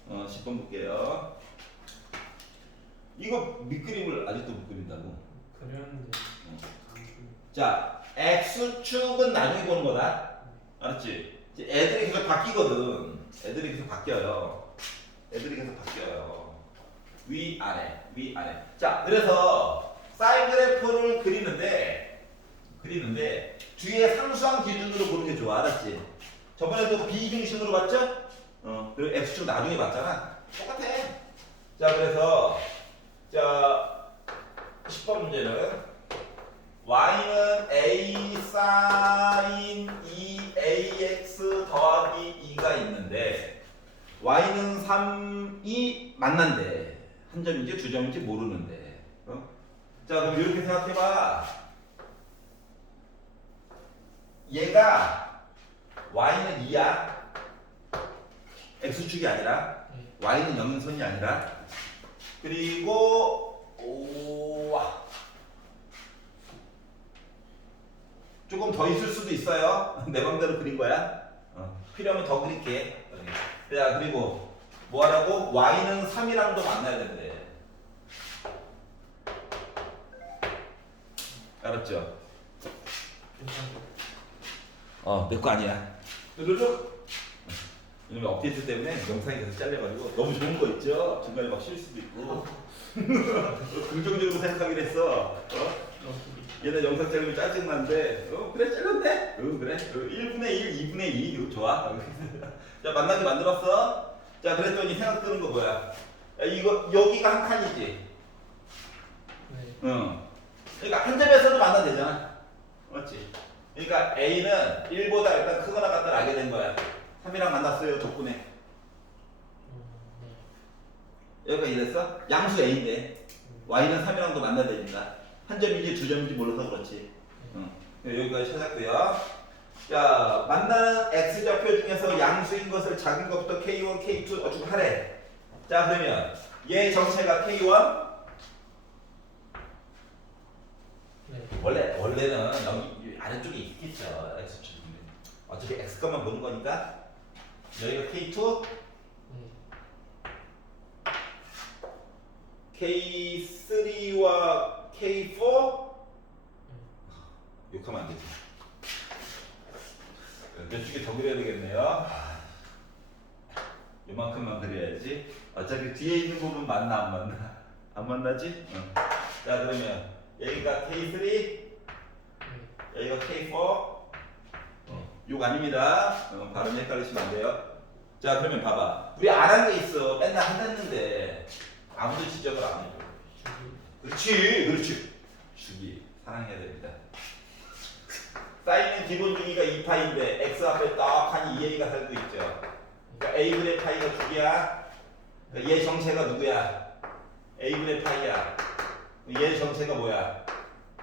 10번 볼게요. 이거 밑그림을 아직도 못 그린다고? 그렸는데 자 X축은 나중에 보는 거다. 알았지? 이제 애들이 계속 바뀌거든. 애들이 계속 바뀌어요. 위아래, 위아래. 자, 그래서 사인 그래프를 그리는데 뒤에 상수항 기준으로 보는 게 좋아. 알았지? 저번에도 B 중심으로 봤죠? 그리고 X축 나중에 봤잖아. 똑같아. 자, 그래서 자 10번 문제는 y는 a sin 2ax 더하기 2가 있는데 y는 3이 만난대. 한 점인지 두 점인지 모르는데. 자 그럼 이렇게 생각해봐. 얘가 y는 2야. x축이 아니라 y는 영선이 아니라. 그리고 조금 더 있을 수도 있어요. 내 맘대로 그린 거야. 필요하면 더 그릴게. 자 그리고 뭐 하라고? y는 3이랑도 만나야 된대. 알았죠? 내 거 아니야. 왜냐면 업데이트 때문에 영상이 계속 잘려가지고 너무 좋은 거 있죠? 중간에 막 쉴 수도 있고. 긍정적으로 생각하긴 했어. 얘네 영상 잘리면 짜증난데 그래 잘렸네. 그래 1분의 1, 2분의 2 이거 좋아. 자 만나게 만들었어. 자 그랬더니 생각 드는 거 뭐야? 야, 이거 여기가 한 칸이지. 네. 그러니까 한 점에서도 만나야 되잖아. 맞지? 그러니까 A는 1보다 일단 크거나 같다 알게 된 거야. 3이랑 만났어요 덕분에. 네. 여기가 이랬어? 양수 A인데 Y는 3이랑도 만나야 되니까 한 점인지 두 점인지 몰라서 그렇지. 여기까지 찾았고요. 자 만나는 X좌표 중에서 양수인 것을 작은 것부터 K1, K2 어쩌고 하래. 자 그러면 얘 정체가 K1. 네. 원래는 여기 아래쪽에 있겠죠. X축. 어차피 X값만 보는 거니까 여기가 K2, K3와 K4 욕하면 안 되지. 몇 쪽에 더 그려야 되겠네요. 요만큼만 그려야지. 어차피 뒤에 있는 부분 맞나 안 맞나? 안 만나지? 자 그러면 여기가 K3, 여기가 K4. 요 욕 아닙니다. 발음 헷갈리시면 안 돼요. 자, 그러면 봐봐. 우리 안 한 게 있어. 맨날 한다는데 아무도 지적을 안 해줘. 그렇지, 그렇지. 주기 사랑해야 됩니다. 사인은 기본 중위가 2파인데 x 앞에 떡하니 2a가 살고 있죠. 그러니까 a분의 파이가 주기야. 그러니까 얘 정체가 누구야? a분의 파이야. 얘 정체가 뭐야?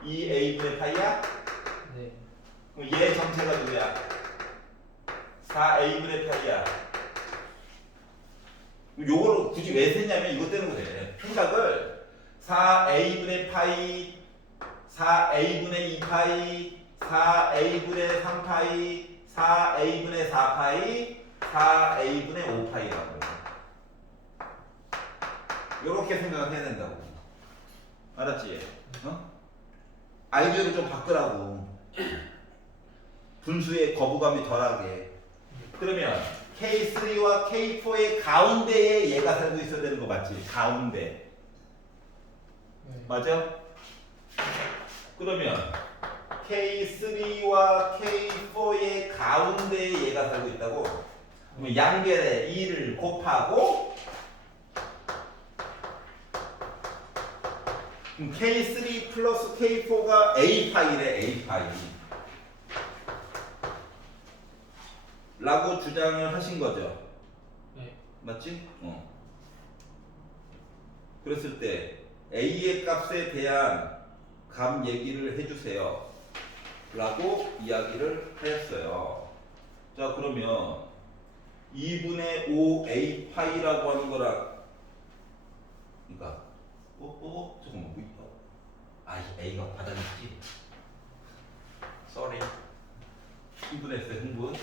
2a분의 파이야? 네. 그럼 얘 정체가 누구야? 4a분의 파이야. 요거를 굳이 왜 세냐면 이것 때문에 그래. 생각을 4a분의 파이, 4a분의 2파이, 4a분의 3파이, 4a분의 4파이, 4a분의 5파이라고 그래. 요렇게 생각을 해야 된다고. 알았지? 어? 아이디어를 좀 바꾸라고. 분수의 거부감이 덜하게. 그러면 K3와 K4의 가운데에 얘가 살고 있어야 되는 거 맞지? 가운데. 네. 맞아? 그러면 K3와 K4의 가운데에 얘가 살고 있다고? 그러면 양변에 2를 곱하고 그럼 K3 플러스 K4가 A파이래. A파이 라고 주장을 하신 거죠. 네. 맞지? 그랬을 때 A의 값에 대한 값 얘기를 해주세요 라고 이야기를 하였어요. 자, 그러면 2분의 5 A 파이라고 하는 거랑 그러니까 잠깐만 뭐 있다. A가 바닥에 있지? Sorry. 흥분했어요. 흥분.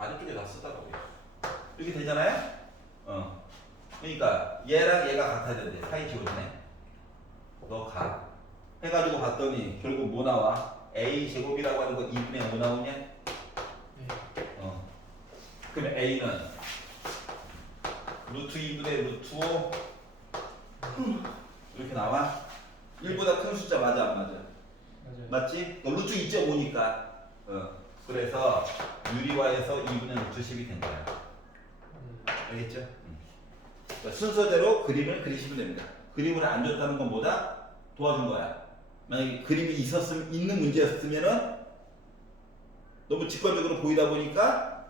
아래쪽에다 쓰다가 이렇게 되잖아요? 그러니까 얘랑 얘가 같아야 되는데 파이 지워지네. 너 가. 해가지고 봤더니 결국 뭐 나와? A 제곱이라고 하는 거 2분의 5 나오냐? 네. 그러면 A는 루트 2분의 루트 5 이렇게 나와? 1보다 큰 숫자 맞아 안 맞아? 맞아요. 맞지? 루트 2.5니까 그래서 유리화에서 2분의 루트 10이 된 거야. 알겠죠? 그러니까 순서대로 그림을 그리시면 됩니다. 그림을 안 줬다는 건 뭐다? 도와준 거야. 만약에 그림이 있는 문제였으면은 너무 직관적으로 보이다 보니까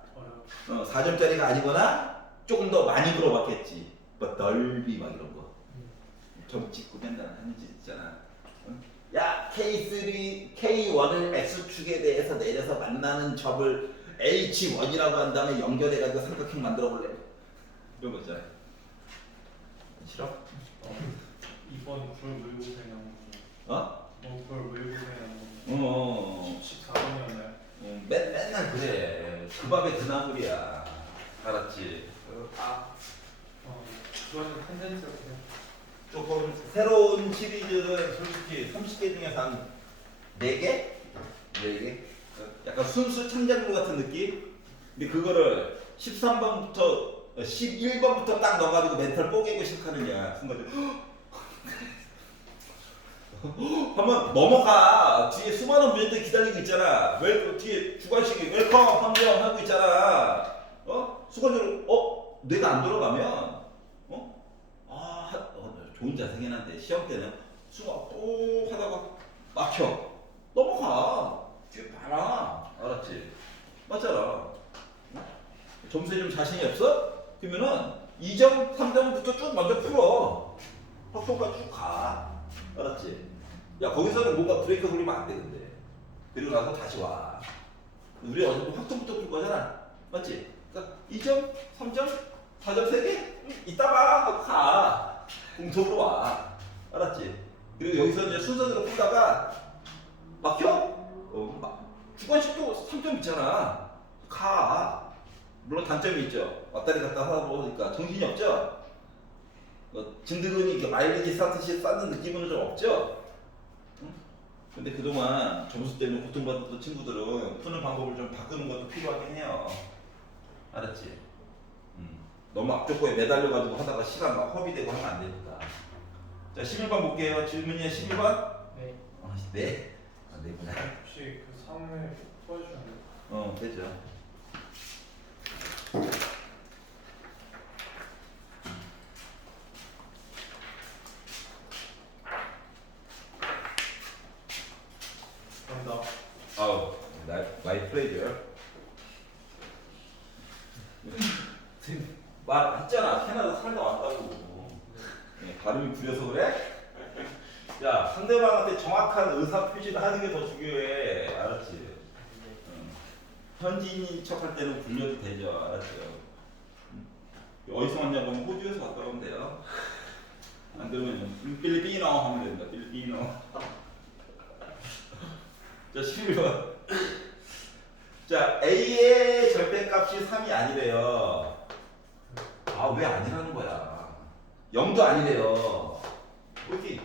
4점짜리가 아니거나 조금 더 많이 물어봤겠지. 뭐 넓이 막 이런 거. 점 찍고 맨날 하는 짓 있잖아. 야, K1을 X축에 대해서 내려서 만나는 점을 H1이라고 한 다음에 연결해가지고 삼각형 만들어 볼래? 이런 거 있잖아. 싫어? 2번 그걸 물고생한 거. 어? 그걸 물고생한 거. 14번이었나요? 맨날 그래. 그 밥에 그 나물이야. 알았지? 그거는 텐덴스였어요. 조금 새로운 시리즈는 솔직히 30개 중에서 한 4개? 4개? 약간 순수 창작물 같은 느낌? 근데 그거를 13번부터 11번부터 딱 넣어가지고 멘탈 뽀개고 시작하느냐 순간적으로 한번 넘어가. 뒤에 수많은 분들이 기다리고 있잖아. 뒤에 주관식이 웰컴 환경 하고 있잖아. 순간적으로 내가 안 돌아가면 좋은 자세긴 한데 시험 때는 수가 또 하다가 막혀. 넘어가. 뒤에 봐라. 알았지? 맞잖아. 점수에 좀 자신이 없어? 그러면은 2점, 3점부터 쭉 먼저 풀어. 확통까지 쭉 가. 알았지? 야, 거기서는 뭔가 브레이크 걸리면 안 돼, 근데. 그리고 나서 다시 와. 우리 어차피 확통부터 풀 거잖아. 맞지? 그러니까 2점, 3점, 4점 3개? 이따 봐. 하고 가. 공통으로 와. 알았지? 그리고 여기서 이제 순서대로 풀다가 막혀? 주관식도 3점 있잖아. 가. 물론 단점이 있죠. 왔다리 갔다 하다 보니까 정신이 없죠? 진드근이 이렇게 마일리지 쌓듯이 쌓는 느낌은 좀 없죠? 근데 그동안 점수 때문에 고통받았던 친구들은 푸는 방법을 좀 바꾸는 것도 필요하긴 해요. 알았지? 너무 앞쪽에 매달려가지고 하다가 시간 막 허비되고 하면 안 되니까. 자, 11번 볼게요. 질문이야, 11번? 네. 네? 안 되구나. 혹시 그 3을 풀어주셨나요? 되죠. 정답. 아우, 마이 플레이저. 말했잖아. 캐나다 살다 왔다고. 발음이 구려서 그래? 야, 상대방한테 정확한 의사 표시를 하는 게 더 중요해. 알았지? 응. 현지인인 척할 때는 굴려도 되죠. 알았죠? 어디서 왔냐고 하면 호주에서 왔다 오면 돼요. 안 그러면 필리핀어 하면 된다. 필리핀어. 자, 11번. 자, A의 절대값이 3이 아니래요. 아, 왜 아니라는 거야? 0도 아니래요. 왜 이렇게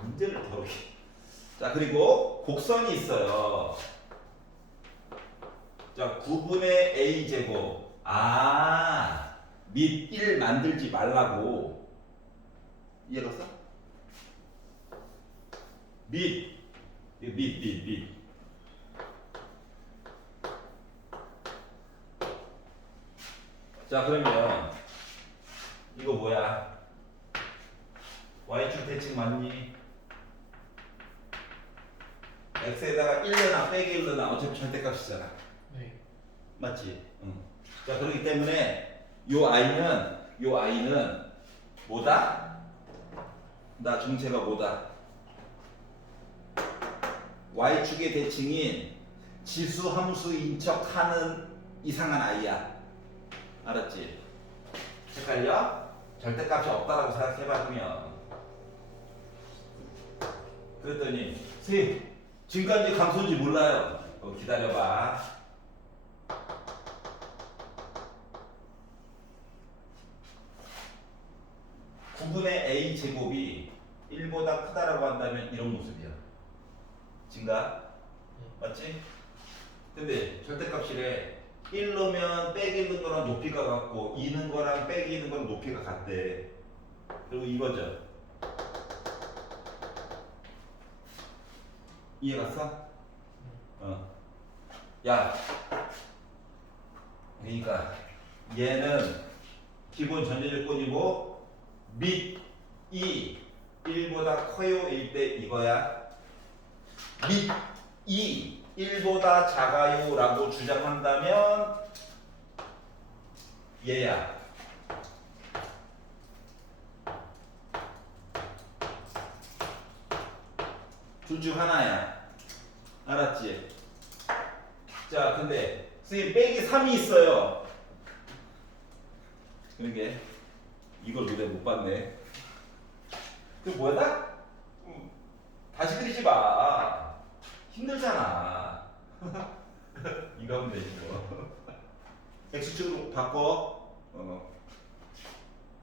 문제를 더럽게. 자, 그리고 곡선이 있어요. 자, 9분의 A 제곱. 아, 밑 1 만들지 말라고. 이해갔어? 밑. 이거 밑. 자, 그러면 이거 뭐야? y축 대칭 맞니? x에다가 1넣나 빼기 1넣나 어차피 절대값이잖아. 네. 맞지? 응. 자, 그렇기 때문에 요 i는 뭐다? 나 정체가 뭐다? y축의 대칭인 지수 함수인 척 하는 이상한 i야. 알았지? 헷갈려? 절대값이 없다라고 생각해봤으면 그랬더니 선생님 증가인지 감소인지 몰라요. 기다려봐. 구분의 a 제곱이 1보다 크다라고 한다면 이런 모습이야. 증가? 맞지? 근데 절대값이래. 1 넣으면 빼기 있는 거랑 높이가 같고 2 넣은 거랑 빼기 있는 거랑 높이가 같대. 그리고 이거죠. 이해 갔어? 야, 그러니까 얘는 기본 전제 조건이고 밑이 1보다 커요 일 때 이거야. 밑이 1보다 작아요 라고 주장한다면 얘야. 둘 중 하나야. 알았지? 자, 근데 선생님 빼기 3이 있어요. 그러게 이걸 내가 못 봤네. 그 뭐다? 다시 그리지 마. 힘들잖아. 이거 하면 되지 뭐. x축으로 바꿔.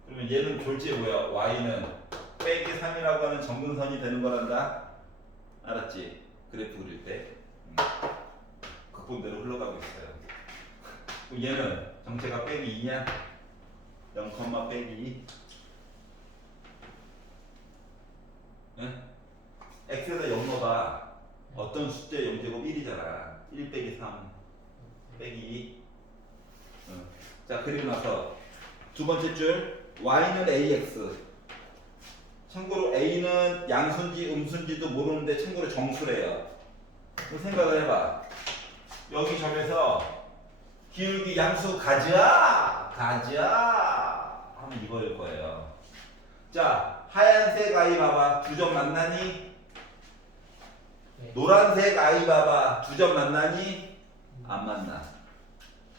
그러면 얘는 졸지에 뭐야? y는 빼기 3이라고 하는 정근선이 되는 거란다. 알았지? 그래프 그릴 때 극본대로 흘러가고 있어요. 그럼 얘는 정체가 빼기 2냐? 0, 빼기 2. 응? x에다 0 넣어봐. 어떤 숫자 0제곱 1이잖아. 1 빼기 3 빼기 2. 응. 자, 그리고 나서 두 번째 줄 y는 ax. 참고로 a는 양수인지 음수인지도 모르는데 참고로 정수래요. 그럼 생각을 해봐. 여기 점에서 기울기 양수 가자 하면 이거일 거예요. 자, 하얀색 아이 봐봐. 두 점 만나니? 네. 노란색 아이 봐봐. 두 점 만나니? 안 만나.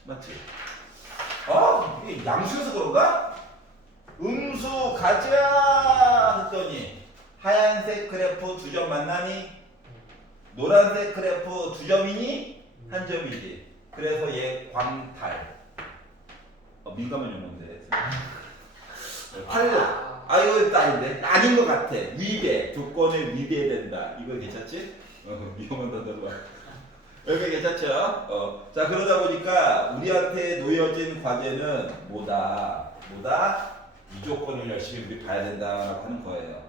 맞지? 이게 양수여서 그런가? 음수 가자 했더니 하얀색 그래프 두 점 만나니? 노란색 그래프 두 점이니? 한 점이지. 그래서 얘 광탈. 민감한 용어인데. 탈락. 이거 아닌데? 아닌 것 같아. 위배. 조건에 위배된다. 이거 괜찮지? 위험한 단어로 봐. 여기 괜찮죠? 자, 그러다 보니까 우리한테 놓여진 과제는 뭐다? 이 조건을 열심히 우리 봐야 된다라고 하는 거예요.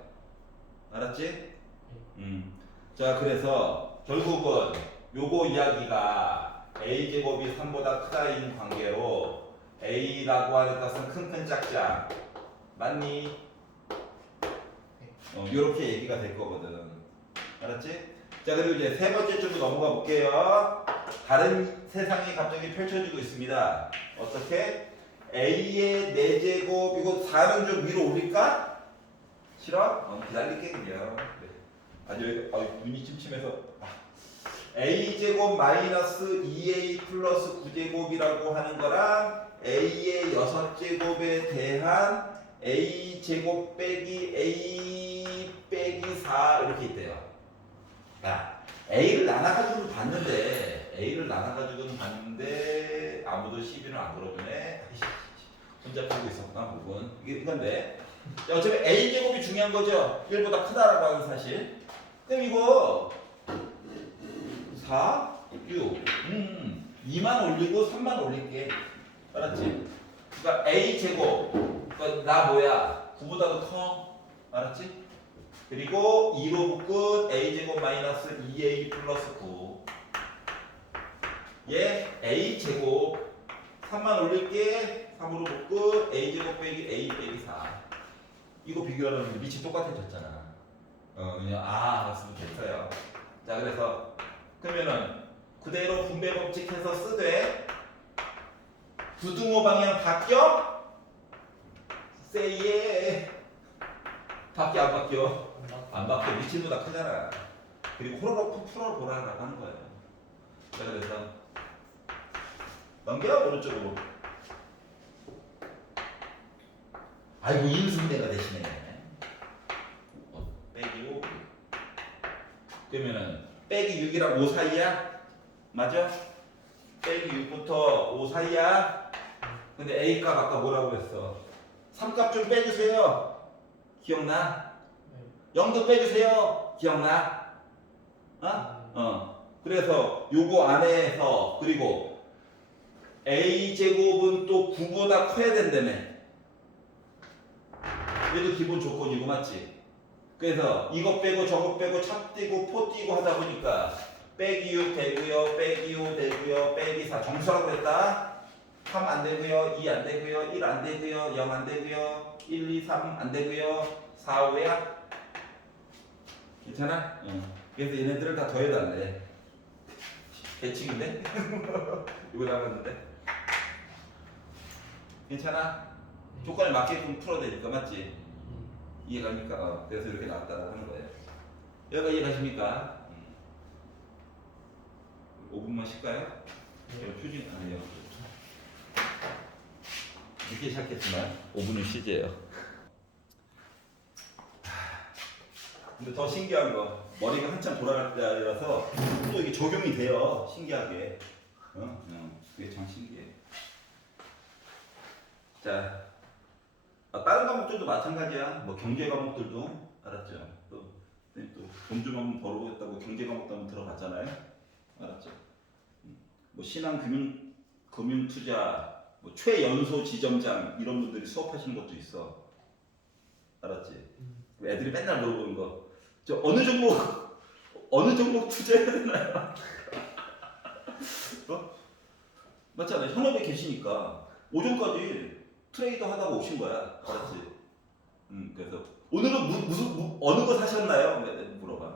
알았지? 자, 그래서 결국은 요거 이야기가 a 제곱이 3보다 크다인 관계로 a라고 하는 것은 큰 짝짝 맞니? 이렇게 얘기가 될 거거든. 알았지? 자, 그리고 이제 세 번째 쪽으로 넘어가 볼게요. 다른 세상이 갑자기 펼쳐지고 있습니다. 어떻게? a의 4제곱 이거 4는 좀 위로 올릴까? 싫어? 기다릴게 그냥. 네. 아주 눈이 침침해서. a제곱 마이너스 2a 플러스 9제곱이라고 하는 거랑 a의 6제곱에 대한 a제곱 빼기 a 빼기 4 이렇게 있대요. 야, a를 나눠가지고는 봤는데 아무도 시비를 안 걸어주네. 혼자 풀고 있었구나 부분. 이건데 어차피 a제곱이 중요한 거죠. 1보다 크다라고 하는 사실. 그럼 이거 4, 6 2만 올리고 3만 올릴게. 알았지? 그러니까 a제곱 그러니까 나 뭐야 9보다도 커. 알았지? 그리고 2로 묶은 a제곱 마이너스 2a 플러스 9 얘 a제곱 3만 올릴게 3으로 묶은 a제곱 빼기 a 빼기 4 이거 비교하면 밑이 똑같아졌잖아. 그냥 봤으면 됐어요. 자, 그래서 그러면은 그대로 분배 법칙해서 쓰되 부등호 방향 바뀌어? say yeah. 바뀌어 안 바뀌어? 안 바뀌어. 위치보다 크잖아. 그리고 호로록 풀어보라고 하는 거예요. 자, 그래서 넘겨 오른쪽으로. 아이고 인수분해가 되시네. 빼기 5. 그러면은 빼기 6이랑 5 사이야? 맞아? 빼기 6부터 5 사이야? 근데 A 값 아까 뭐라고 했어? 3값 좀 빼주세요. 기억나? 0도 빼주세요. 기억나? 그래서 요거 안에서 그리고 A제곱은 또 9보다 커야 된다며. 얘도 기본 조건이고 맞지? 그래서 이거 빼고 저거 빼고 차 띄고 포 띄고 하다 보니까 빼기 6 되고요. 빼기 5 되고요. 빼기 4 정수라고 그랬다. 3 안 되고요. 2 안 되고요. 1 안 되고요. 0 안 되고요. 1, 2, 3 안 되고요. 4, 5야? 괜찮아? 그래서 얘네들을 다 더해달래. 배칭인데? 이거 나갔는데? 괜찮아? 조건에 맞게끔 풀어야 되니까 맞지? 이해갑니까? 그래서 이렇게 나왔다고 하는 거예요. 여기가 이해가십니까? 5분만 쉴까요? 표준 아니에요. 늦게 시작했지만 5분은 쉬재요. 근데 더 신기한 거 머리가 한참 돌아갈 때라서 또 이게 적용이 돼요. 신기하게. 그게 참 신기해. 자, 다른 과목들도 마찬가지야. 뭐 경제 과목들도 알았죠. 또 돈 좀 한번 벌어보겠다고 경제 과목도 한번 들어봤잖아요. 알았죠. 뭐 신한 금융 투자, 뭐 최연소 지점장 이런 분들이 수업하시는 것도 있어. 알았지? 애들이 맨날 물어보는 거. 저 어느 종목 투자해야 되나요? 맞잖아요. 현업에 계시니까 오전까지 트레이더 하다가 오신 거야. 알았지? 그래서 오늘은 무슨 어느 거 사셨나요? 물어봐.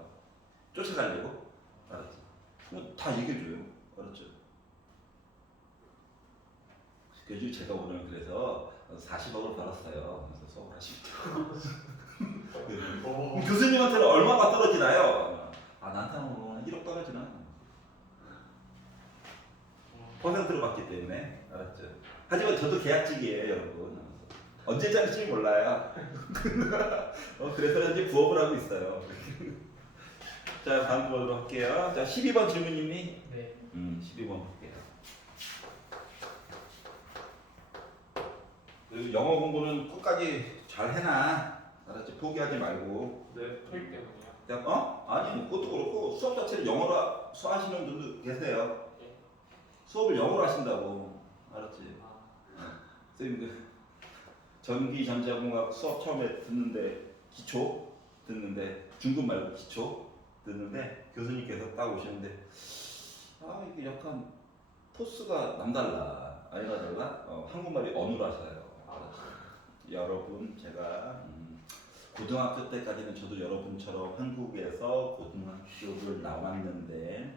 쫓아가려고. 알았지? 그럼 다 얘기해줘요. 알았죠? 그래서 제가 오늘 그래서 40억을 벌었어요. 그래서 수업을 하시죠. 교수님한테는 얼마가 떨어지나요? 나한테는 1억 떨어지나? 퍼센트로 받기 때문에. 알았죠? 하지만 저도 계약직이에요, 여러분. 언제 잘릴지 몰라요. 그래서 현재 부업을 하고 있어요. 자, 다음 보도록 할게요. 자, 12번 질문 있니? 네. 12번 볼게요. 그리고 영어 공부는 끝까지 잘 해놔. 알았지? 포기하지 말고. 네, 토익 때문이요. 아니, 그것도 그렇고 수업 자체를 영어로 하시는 분들도 계세요. 수업을 영어로 하신다고. 알았지? 선생님 전기전자공학 수업 처음에 기초 듣는데 중급 말고 기초 듣는데 교수님께서 딱 오셨는데 이게 약간 포스가 남달라. 아이가 달라? 한국말이 어눌하셔요. 여러분 제가 고등학교 때까지는 저도 여러분처럼 한국에서 고등학교를 나왔는데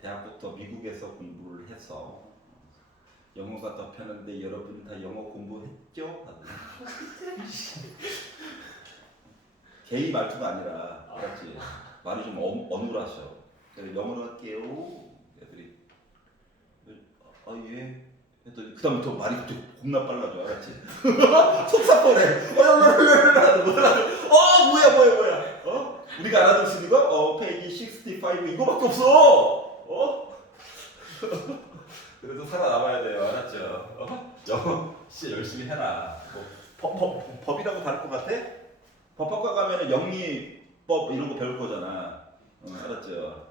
대학부터 미국에서 공부를 해서 영어가 더 편한데 여러분 다 영어 공부했죠? 게이 말투가 아니라 알았지? 말이 좀 어눌하셔. 그래서 영어로 할게요. 애들이 예. 했더니 그다음부터 말이 겁나 빨라져. 알았지? 속사포네. 뭐야? 우리가 알아들 수 있는 거? 페이지 65 이거밖에 없어. 그래도 살아남아야 돼요. 알았죠? 영어 진짜 열심히 해라. 법이라고 다를 것 같아? 법학과 가면은 영리법 이런 거 배울 거잖아. 알았죠?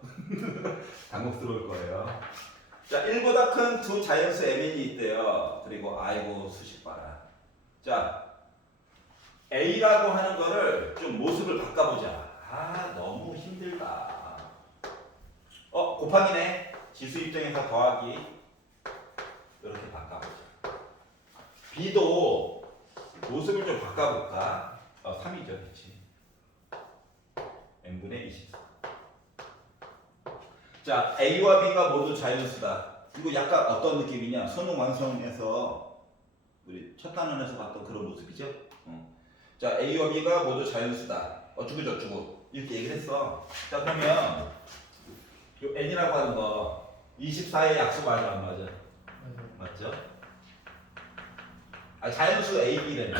당혹스러울 거예요. 자, 1보다 큰 두 자연수 mn이 있대요. 그리고 아이고 수식 봐라. 자, A라고 하는 거를 좀 모습을 바꿔보자. 너무 힘들다. 곱하기네. 지수 입장에서 더하기. 이렇게 바꿔보자. B도 모습을 좀 바꿔볼까? 3이죠, 그렇지? n분의 24. 자, A와 B가 모두 자연수다. 이거 약간 어떤 느낌이냐? 선ung 완성에서 우리 첫 단원에서 봤던 그런 모습이죠. 자, A와 B가 모두 자연수다. 어쩌고 이렇게 얘기를 했어. 자, 그러면 요 n이라고 하는 거 24의 약수 맞아 안 맞아? 맞죠? 자연수 A, B라네.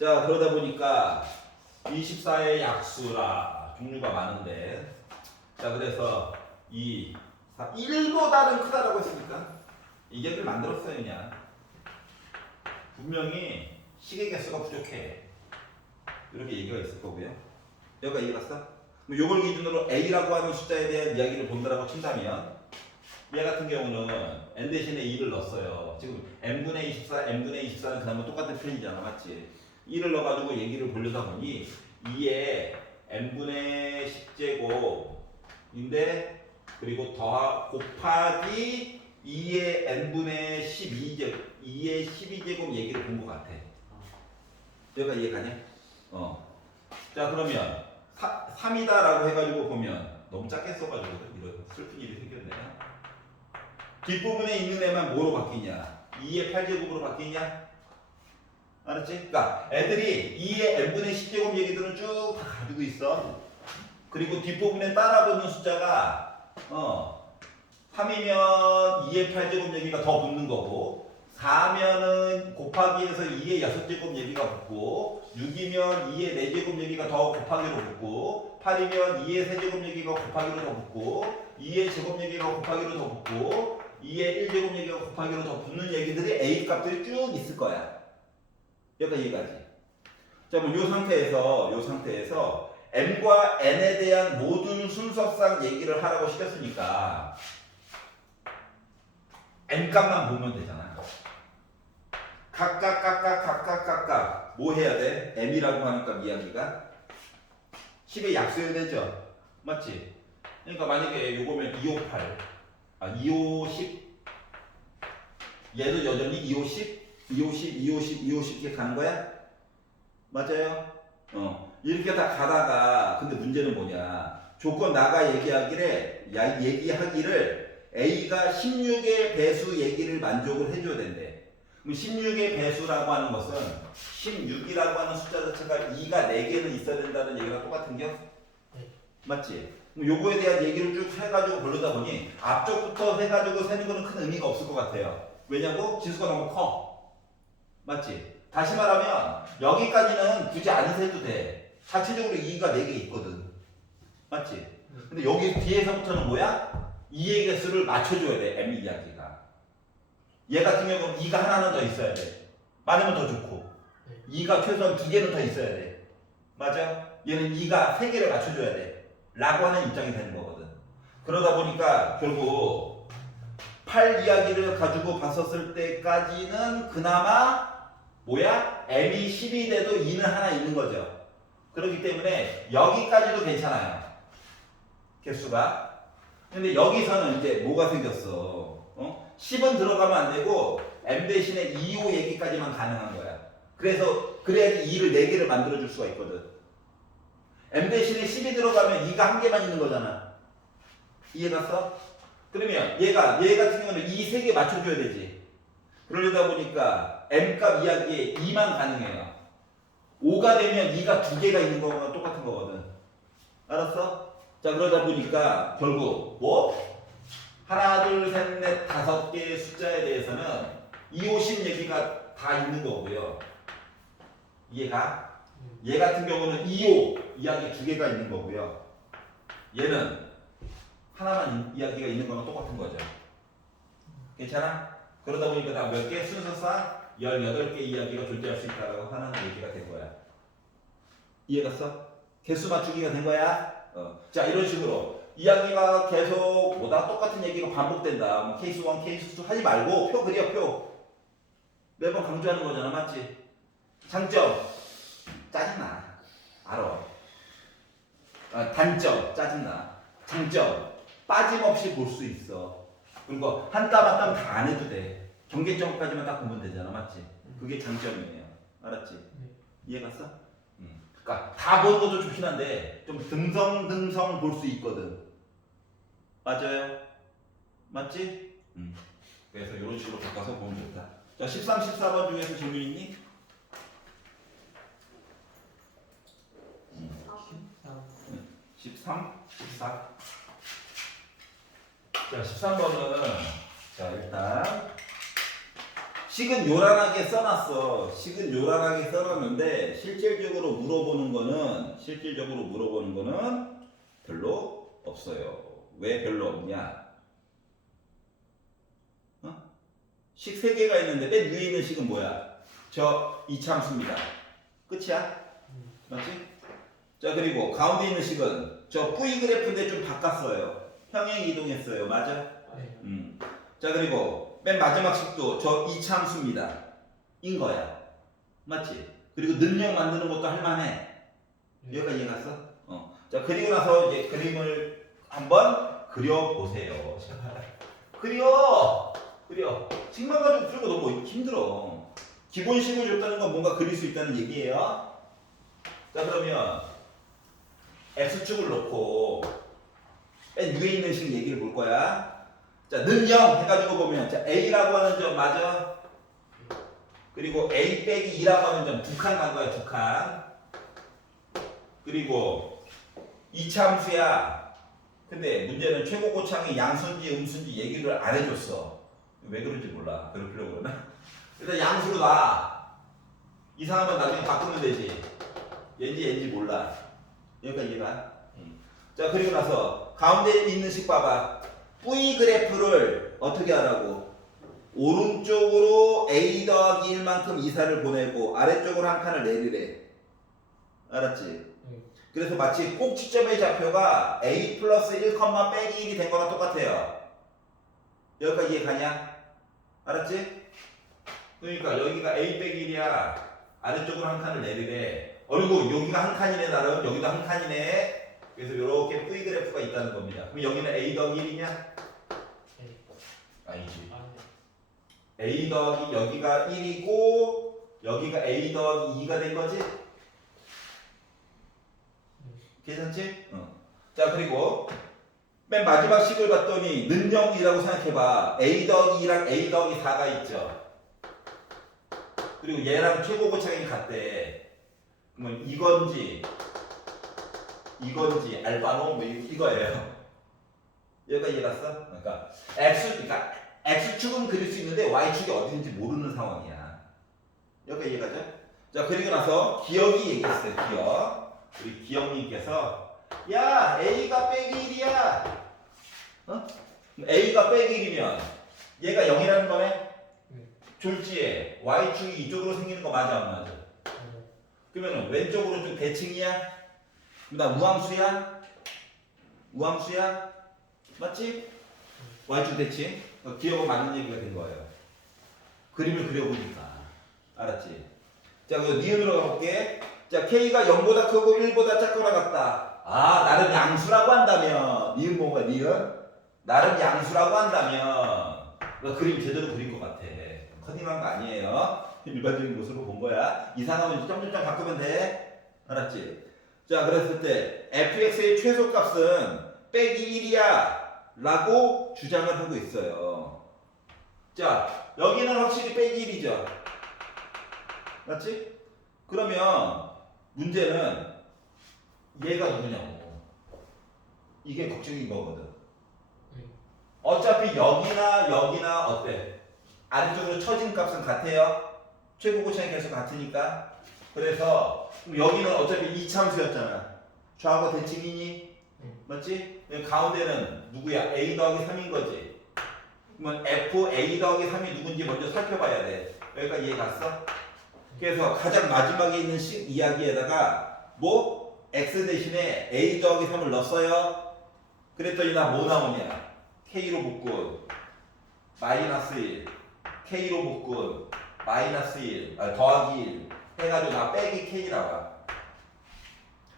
자, 그러다 보니까 24의 약수라 종류가 많은데, 자, 그래서 2, 4, 1보다는 크다라고 했으니까 이격을 만들었어요. 그냥 분명히 시계 개수가 부족해 이렇게 얘기가 있을 거고요. 여기가 이해 갔어? 그럼 요걸 기준으로 A라고 하는 숫자에 대한 이야기를 본다라고 친다면 얘 같은 경우는 n 대신에 2를 넣었어요. 지금 n분의 24, n분의 24는 그나마 똑같은 표현이잖아. 맞지? 2를 넣어가지고 얘기를 보려다 보니 2에 n분의 10제곱인데 그리고 곱하기 2의 n분의 12제곱 2의 12제곱 얘기를 본 것 같아. 여기가 이해가냐? 자, 그러면 3이다라고 해가지고 보면 너무 작게 써가지고 이런 슬픈 일이 생겼네요. 뒷부분에 있는 애만 뭐로 바뀌냐? 2의 8제곱으로 바뀌냐? 알았지? 그러니까 애들이 2의 n분의 10제곱 얘기들은 쭉 다 가지고 있어. 그리고 뒷부분에 따라붙는 숫자가 3이면 2의 8제곱 얘기가 더 붙는 거고 4면은 곱하기에서 2의 6제곱 얘기가 붙고 6이면 2의 4제곱 얘기가 더 곱하기로 붙고 8이면 2의 세제곱 얘기가 곱하기로 더 붙고 2의 제곱 얘기가 곱하기로 더 붙고 2의 1제곱 얘기가 곱하기로 더 붙는 얘기들이 A 값들이 쭉 있을 거야. 여기까지 이해가지? 자, 그럼 요 상태에서 m과 n에 대한 모든 순서상 얘기를 하라고 시켰으니까 n 값만 보면 되잖아. 각각 뭐 해야 돼? m이라고 하는 값 이야기가 10의 약수여야 되죠? 맞지? 그러니까 만약에 요거면 258 250 얘도 여전히 250 이렇게 가는 거야? 맞아요? 이렇게 다 가다가 근데 문제는 뭐냐? 조건 나가 얘기하기를 A가 16의 배수 얘기를 만족을 해줘야 된대. 그럼 16의 배수라고 하는 것은 16이라고 하는 숫자 자체가 2가 4개는 있어야 된다는 얘기랑 똑같은겨? 네. 맞지? 그럼 요거에 대한 얘기를 쭉 해가지고 보려다 보니 앞쪽부터 해가지고 세는 거는 큰 의미가 없을 것 같아요. 왜냐고? 지수가 너무 커. 맞지? 다시 말하면 여기까지는 굳이 안 세도 돼. 자체적으로 2가 4개 있거든. 맞지? 근데 여기 뒤에서부터는 뭐야? 2의 개수를 맞춰줘야 돼. M 이야기가. 얘 같은 경우는 2가 하나는 더 있어야 돼. 많으면 더 좋고 2가 최소한 2개는 더 있어야 돼. 맞아? 얘는 2가 3개를 맞춰줘야 돼. 라고 하는 입장이 되는 거거든. 그러다 보니까 결국 8 이야기를 가지고 봤었을 때까지는 그나마 뭐야? m이 10이 돼도 2는 하나 있는 거죠. 그렇기 때문에 여기까지도 괜찮아요. 개수가. 근데 여기서는 이제 뭐가 생겼어? 10은 들어가면 안 되고 m 대신에 2호 얘기까지만 가능한 거야. 그래서 그래야지 2를 4개를 만들어 줄 수가 있거든. m 대신에 10이 들어가면 2가 한 개만 있는 거잖아. 이해갔어? 그러면 얘 같은 경우는 2 3개 맞춰줘야 되지. 그러려다 보니까 m값 이야기에 2만 가능해요. 5가 되면 2가 2개가 있는 거랑 똑같은 거거든. 알았어? 자, 그러다 보니까 결국 뭐? 하나, 둘, 셋, 넷, 5개의 숫자에 대해서는 2, 5, 10 얘기가 다 있는 거고요. 이해가? 얘 같은 경우는 2, 5 이야기 2개가 있는 거고요. 얘는 하나만 이야기가 있는 거랑 똑같은 거죠. 괜찮아? 그러다 보니까 다 몇 개? 순서상 18개 이야기가 존재할 수 있다고 하는 얘기가 된 거야. 이해갔어? 개수 맞추기가 된 거야? 자, 이런 식으로 이야기가 계속 뭐다 똑같은 얘기가 반복된다. 뭐 케이스 1, 케이스 2 하지 말고 표 그려, 표. 매번 강조하는 거잖아, 맞지? 장점 짜증나. 알아. 단점 짜증나. 장점 빠짐없이 볼 수 있어. 그리고 한 땀 한 땀 다 안 해도 돼. 경계점까지만 딱 보면 되잖아, 맞지? 그게 장점이에요. 알았지? 이해갔어? 그러니까 다 보는 것도 좋긴 한데 좀 듬성듬성 볼 수 있거든. 맞아요? 맞지? 그래서 이런 식으로 바꿔서 보면 좋다. 자, 13, 14번 중에서 질문 있니? 13, 14. 자, 13번은 자, 일단 식은 요란하게 써놨어. 식은 요란하게 써놨는데 실질적으로 물어보는 거는 별로 없어요. 왜 별로 없냐? 식 3개가 있는데 맨 위에 있는 식은 뭐야? 저 이차함수입니다. 끝이야? 맞지? 자, 그리고 가운데 있는 식은 저 V 그래프인데 좀 바꿨어요. 평행 이동했어요. 맞아? 자, 그리고 맨 마지막 식도 저 이차함수입니다. 인 거야. 맞지? 그리고 능력 만드는 것도 할만해. 여기까지 이해 갔어? 자, 그리고 나서 이제 그림을 한번 그려보세요. 그려! 식만 가지고 풀고 너무 힘들어. 기본식을 줬다는 건 뭔가 그릴 수 있다는 얘기예요. 자, 그러면 X축을 놓고 맨 위에 있는 식 얘기를 볼 거야. 자, 능력 해가지고 보면 자, A라고 하는 점 맞아? 그리고 A 빼기 2라고 하는 점 2칸 간 거야, 2칸. 그리고 이차함수야. 근데 문제는 최고 고창이 양수인지 음수인지 얘기를 안 해줬어. 왜 그런지 몰라. 그러려고 그러나? 일단 양수로 놔. 이상하면 나중에 바꾸면 되지. 얘인지 몰라. 여기까지 이해가? 자, 그리고 나서 가운데 있는 식 봐봐. V 그래프를 어떻게 하라고? 오른쪽으로 A 더하기 1만큼 이사를 보내고 아래쪽으로 한 칸을 내리래. 알았지? 그래서 마치 꼭지점의 좌표가 A 플러스 1, 빼기 1이 된 거랑 똑같아요. 여기까지 이해 가냐? 알았지? 그러니까 여기가 A 빼기 1이야. 아래쪽으로 한 칸을 내리래. 그리고 여기가 한 칸이네, 나름. 여기도 한 칸이네. 그래서 이렇게 V 그래프가 있다는 겁니다. 그럼 여기는 A 더하기 1이냐? 아니지. A 더하기 여기가 1이고 여기가 A 더하기 2가 된 거지? 괜찮지? 자, 그리고 맨 마지막 식을 봤더니 능력이라고 생각해봐. A 더하기 2랑 A 더하기 4가 있죠. 그리고 얘랑 최고 고창이 같대. 그러면 이건지 알파노 뭐 이거예요. 여기까지 이해 갔어? 그러니까 X축은 그릴 수 있는데 Y축이 어딘지 모르는 상황이야. 여기까지 이해 가죠? 자, 그리고 나서 기억이 얘기했어요. 기억. 우리 기억님께서 야, A가 빼기 1이야. A가 빼기 1이면 얘가 0이라는 거네? 졸지에 Y축이 이쪽으로 생기는 거 맞아, 안 맞아? 그러면 왼쪽으로 좀 대칭이야? 그다음 우함수야? 맞지? Y축 대칭? 기억은 맞는 얘기가 된 거예요. 그림을 그려보니까. 알았지? 자, 그래서 니은으로 가볼게. 자, K가 0보다 크고 1보다 작거나 같다. 아, 나는 양수라고 한다면 니은 뭐가 니은? 나름 양수라고 한다면 너 그림 제대로 그린 것 같아. 커팅한 거 아니에요. 일반적인 모습으로 본 거야. 이상하면 점점점 바꾸면 돼. 알았지? 자, 그랬을 때 fx의 최소값은 빼기 1이야 라고 주장을 하고 있어요. 자, 여기는 확실히 빼기 1이죠. 맞지? 그러면 문제는 얘가 누구냐고. 이게 걱정인 거거든. 네. 어차피 여기나 어때? 아래쪽으로 처진 값은 같아요. 최고고차의 계속 같으니까. 그래서 여기는 어차피 이차함수였잖아. 좌우가 대칭이니? 맞지? 가운데는 누구야? a 더하기 3인 거지. 그러면 f a 더하기 3이 누군지 먼저 살펴봐야 돼. 여기까지 이해 갔어? 그래서 가장 마지막에 있는 이야기에다가 뭐? x 대신에 a 더하기 3을 넣었어요. 그랬더니 나 뭐 나오냐? k로 묶은 마이너스 1, k로 묶은 마이너스 1, 더하기 1 해가지고 나 빼기 k 나와.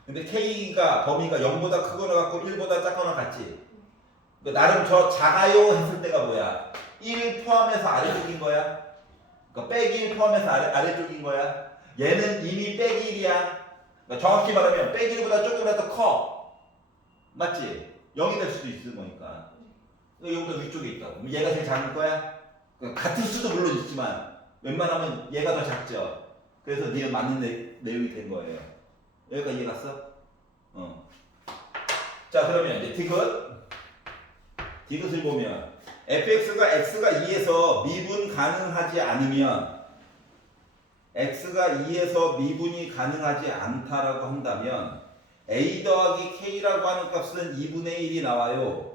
근데 k가 범위가 0보다 크거나 같고 1보다 작거나 같지? 나름 저 작아요 했을 때가 뭐야? 1 포함해서 아래쪽인 거야. 그러니까 빼기 1 포함해서 아래쪽인 거야. 얘는 이미 빼기 1이야. 그러니까 정확히 말하면 빼기 1보다 조금이라도 커. 맞지? 0이 될 수도 있는 거니까. 여기보다 위쪽에 있다고. 그럼 얘가 제일 작은 거야? 그러니까 같을 수도 물론 있지만 웬만하면 얘가 더 작죠. 그래서 니은 맞는 내용이 된 거예요. 여기까지 이해 갔어? 자, 그러면 이제 디귿을 보면 fx가 x가 2에서 미분 가능하지 않으면 x가 2에서 미분이 가능하지 않다라고 한다면 a 더하기 k라고 하는 값은 2분의 1이 나와요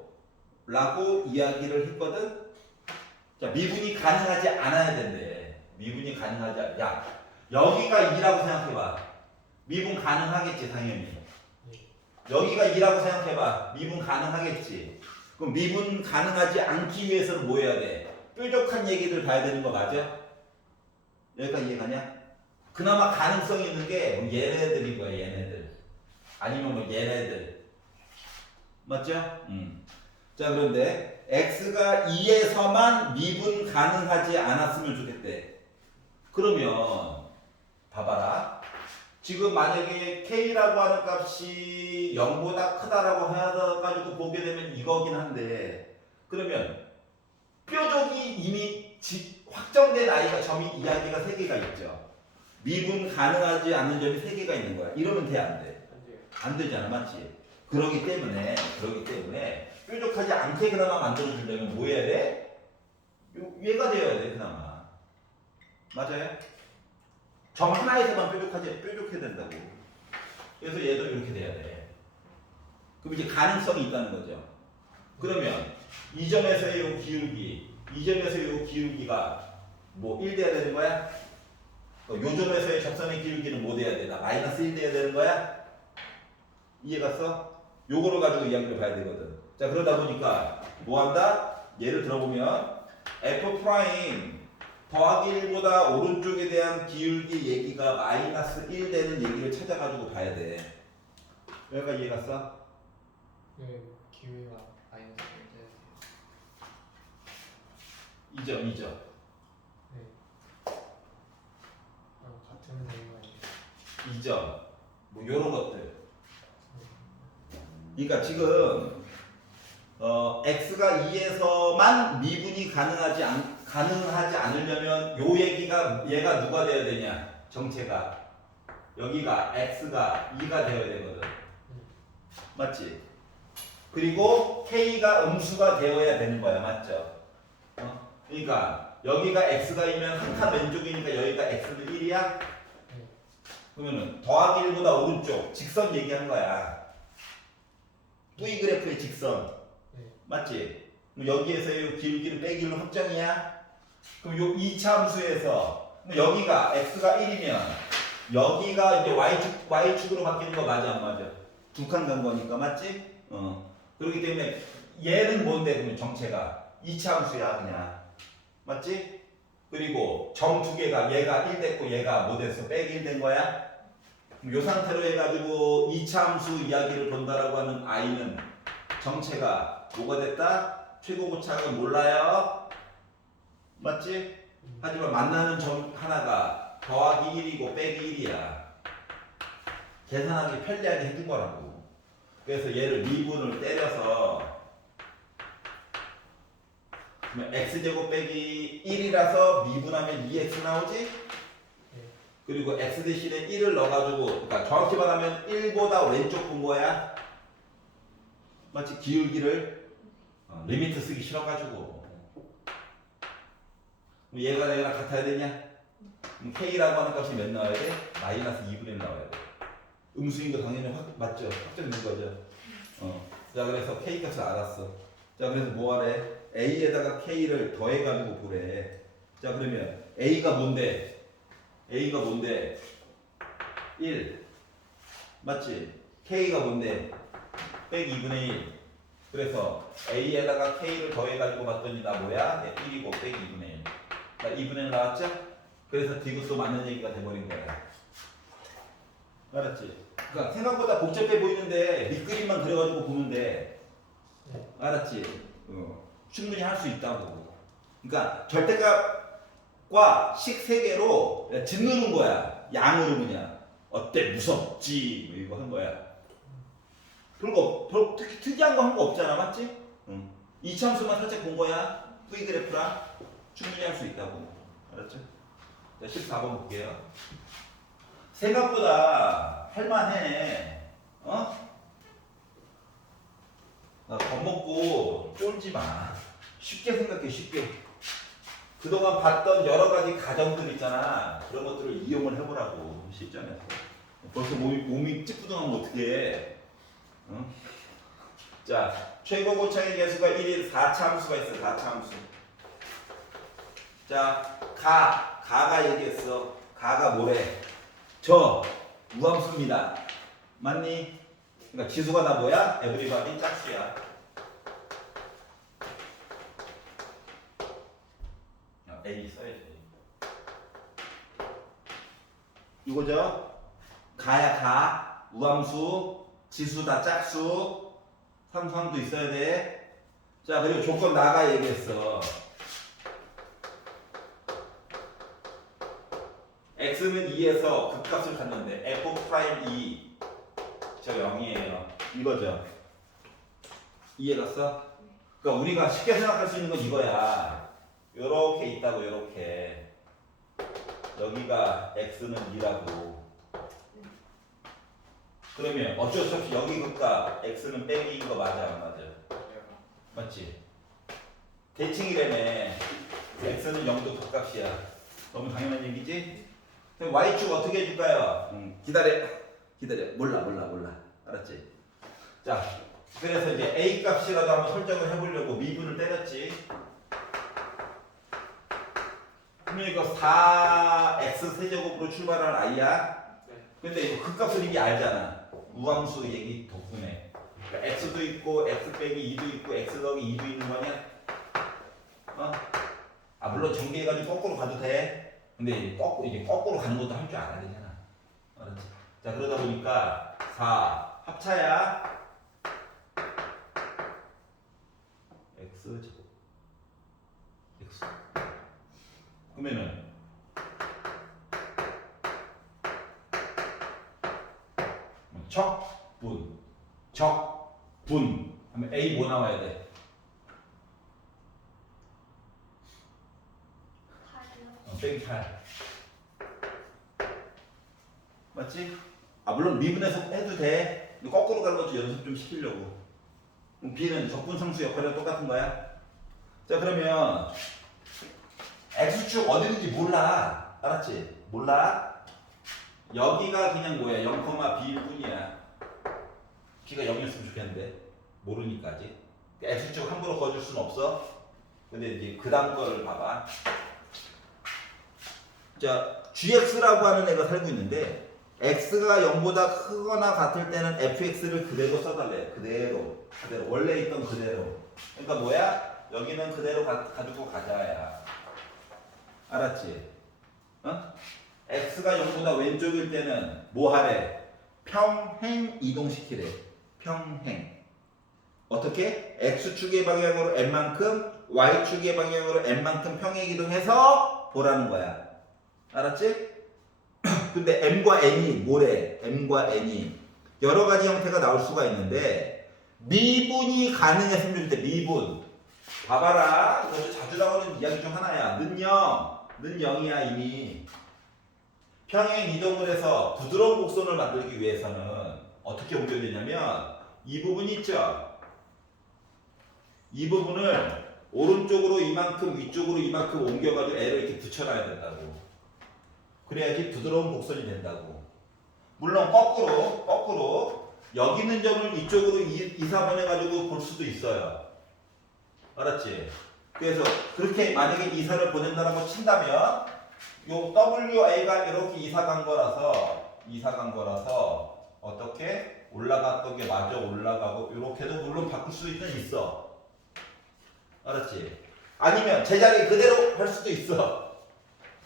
라고 이야기를 했거든. 자, 미분이 가능하지 않아야 된대. 미분이 가능하지 않아. 야, 여기가 2라고 생각해봐. 미분 가능하겠지 당연히. 여기가 2라고 생각해봐. 미분 가능하겠지. 그럼 미분 가능하지 않기 위해서는 뭐 해야 돼? 뾰족한 얘기를 봐야 되는 거 맞아? 여기까지 이해가냐? 그나마 가능성이 있는 게 얘네들인 거야. 얘네들. 아니면 뭐 얘네들. 맞죠? 자, 그런데 x가 2에서만 미분 가능하지 않았으면 좋겠대. 그러면 봐봐라. 지금 만약에 k라고 하는 값이 0보다 크다라고 해가지고 보게 되면 이거긴 한데, 그러면 뾰족이 이미 확정된 아이가 점이 이야기가 3개가 있죠. 미분 가능하지 않는 점이 3개가 있는 거야. 이러면 돼, 안 돼? 안 되잖아, 맞지? 그러기 때문에 뾰족하지 않게 그나마 만들어주려면 뭐 해야 돼? 얘가 되어야 돼, 그나마. 맞아요? 점 하나에서만 뾰족해야 된다고. 그래서 얘도 이렇게 돼야 돼. 그럼 이제 가능성이 있다는 거죠. 그러면 이 점에서의 이 기울기, 이 점에서의 이 기울기가 뭐 1 돼야 되는 거야? 요 점에서의 접선의 기울기는 뭐 돼야 되나? 마이너스 1 돼야 되는 거야? 이해 갔어? 요거를 가지고 이야기를 봐야 되거든. 자, 그러다 보니까 뭐 한다? 예를 들어보면 f 프라임 더하기 1보다 오른쪽에 대한 기울기 얘기가 마이너스 1 되는 얘기를 찾아가지고 봐야 돼. 여기까지 이해 갔어? 네, 기회가 마이너스 2점. 네. 같은 내용 아니에요? 2점. 뭐 요런 것들. 그러니까 지금 x가 2에서만 미분이 가능하지 않으려면 요 얘기가 얘가 누가 되어야 되냐? 정체가 여기가 x가 2가 되어야 되거든. 맞지? 그리고 k가 음수가 되어야 되는 거야. 맞죠? 그러니까 여기가 x가 2면 한 칸 왼쪽이니까 여기가 x는 1이야? 그러면은 더하기 1보다 오른쪽 직선 얘기한 거야. V 그래프의 직선. 맞지? 그럼 여기에서의 기울기는 빼기로 확정이야? 그럼 요 2차 함수에서 여기가 x가 1이면 여기가 이제 y축으로 바뀌는 거 맞아 안 맞아? 두 칸 간 거니까 맞지? 그렇기 때문에 얘는 뭔데 그러면 정체가 2차 함수야 그냥. 맞지? 그리고 점 두 개가 얘가 1 됐고 얘가 뭐 됐어? 빼기 1 된 거야? 요 상태로 해가지고 2차 함수 이야기를 본다라고 하는 i는 정체가 뭐가 됐다? 최고 고착은 몰라요. 맞지? 하지만 만나는 점 하나가 더하기 1이고 빼기 1이야. 계산하기 편리하게 해준 거라고. 그래서 얘를 미분을 때려서 그러면 x제곱 빼기 1이라서 미분하면 2x 나오지? 그리고 x 대신에 1을 넣어가지고, 그러니까 정확히 말하면 1보다 왼쪽 본 거야. 마치 기울기를 리미트 쓰기 싫어가지고. 얘가 얘랑 같아야 되냐? 그럼 k라고 하는 값이 몇 나와야 돼? 마이너스 2분의 1 나와야 돼. 음수인 거 당연히 맞죠? 확정된 거죠. 자, 그래서 k 값을 알았어. 자, 그래서 뭐 하래? a에다가 k를 더해가지고 보래. 자, 그러면 a가 뭔데? a가 뭔데? 1 맞지? k가 뭔데? 빼기 2분의 1. 그래서 a에다가 k를 더해가지고 봤더니 나 뭐야? 1이고 빼기 2분의 1. 나 2분의 1 나왔죠? 그래서 디귿도 맞는 얘기가 돼버린 거야. 알았지? 그러니까 생각보다 복잡해 보이는데 밑그림만 그려가지고 보면 돼. 알았지? 충분히 할 수 있다고. 그러니까 절대값과 식세계로 짓누른 거야. 양으로 그냥. 어때? 무섭지? 뭐 이거 한 거야. 별거 특이한 거 한 거 없잖아. 맞지? 이 참수만 살짝 본 거야. V 그래프랑 충분히 할 수 있다고. 알았죠? 자, 14번 볼게요. 생각보다 할만해. 겁먹고 쫄지 마. 쉽게 생각해, 쉽게. 그동안 봤던 여러 가지 가정들 있잖아. 그런 것들을 이용을 해보라고, 실전에서. 벌써 몸이 찌뿌둥하면 어떡해. 자, 최고 고착의 개수가 1인 4차함수가 있어, 4차함수. 자, 가가 얘기했어. 가가 뭐래? 저 우함수입니다. 맞니? 그러니까 지수가 다 뭐야? 에브리바디 짝수야. A 써야지. 이거죠? 가야 가, 우함수, 지수 다 짝수, 상수함도 있어야 돼. 자, 그리고 조건 나가 얘기했어. x는 2에서 극값을 갖는데 f'2 저 0이에요. 이거죠. 이해갔어? 그러니까 우리가 쉽게 생각할 수 있는 건 이거야. 요렇게 있다고, 요렇게. 여기가 x는 2라고. 그러면 어쩔 수 없이 여기 극값 x는 빼기인 거 맞아, 안 맞아? 맞지? 대칭이라며. x는 0도 극값이야. 너무 당연한 얘기지? 그럼 y축 어떻게 해줄까요? 기다려. 몰라. 알았지? 자, 그래서 이제 a 값이라도 한번 설정을 해보려고 미분을 때렸지. 그러면 이거 4x 세제곱으로 출발한 i야. 근데 이거 그 값을 이미 알잖아. 우함수 얘기 덕분에. 그러니까 x도 있고 x 빼기 2도 있고 x 더하기 2도 있는 거냐? 물론 전개해가지고 거꾸로 가도 돼. 근데 이게 거꾸로 가는 것도 할 줄 알아야 되잖아. 알았지? 자, 그러다 보니까 4 합차야. x 제곱 x. 그러면은 적분 하면 a 뭐 나와야 돼? 8이요. 빼기 8. 맞지? 물론 미분해서 해도 돼. 근데 거꾸로 가는 것도 연습 좀 시키려고. 그럼 b는 적분상수 역할이랑 똑같은 거야. 자, 그러면 x축 어디 있는지 몰라. 알았지? 몰라. 여기가 그냥 뭐야? 0,b일 뿐이야. b가 0이었으면 좋겠는데 모르니까 아직. x축 함부로 거줄 수는 없어. 근데 이제 그 다음 거를 봐봐. 자, gx라고 하는 애가 살고 있는데 x가 0보다 크거나 같을 때는 fx를 그대로 써달래. 그대로 원래 있던 그대로. 그러니까 뭐야? 여기는 그대로 가지고 가자야. 알았지? x가 0보다 왼쪽일 때는 뭐 하래? 평행 이동시키래. 평행. 어떻게? x축의 방향으로 n만큼 y축의 방향으로 n만큼 평행 이동해서 보라는 거야. 알았지? 근데 m과 n이 뭐래? m과 n이 여러 가지 형태가 나올 수가 있는데 미분이 가능했으면 좋겠대. 미분. 봐봐라. 이거 자주 나오는 이야기 중 하나야. 는 0이야 이미. 평행 이동을 해서 부드러운 곡선을 만들기 위해서는 어떻게 옮겨야 되냐면 이 부분 있죠? 이 부분을 오른쪽으로 이만큼 위쪽으로 이만큼 옮겨가지고 애를 이렇게 붙여놔야 된다고. 그래야지 부드러운 곡선이 된다고. 물론 거꾸로 여기 있는 점을 이쪽으로 이사보내가지고 볼 수도 있어요. 알았지? 그래서 그렇게 만약에 이사를 보낸다는 친다면 요 WA가 이렇게 이사 간 거라서 어떻게 올라갔던 게 마저 올라가고 이렇게도 물론 바꿀 수도 있어. 알았지? 아니면 제자리 그대로 할 수도 있어.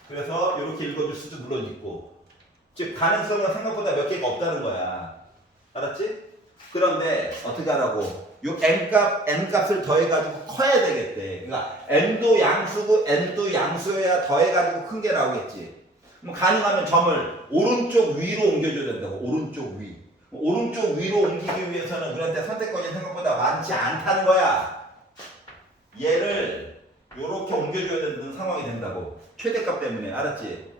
그래서 이렇게 읽어줄 수도 물론 있고. 즉 가능성은 생각보다 몇 개가 없다는 거야. 알았지? 그런데 어떻게 하라고? 요 n값을 더해가지고 커야 되겠대. 그러니까 n도 양수고 n도 양수여야 더해가지고 큰 게 나오겠지. 그럼 가능하면 점을 오른쪽 위로 옮겨줘야 된다고. 오른쪽 위. 오른쪽 위로 옮기기 위해서는 우리한테 선택권이 생각보다 많지 않다는 거야. 얘를 요렇게 옮겨줘야 되는 상황이 된다고. 최대값 때문에. 알았지?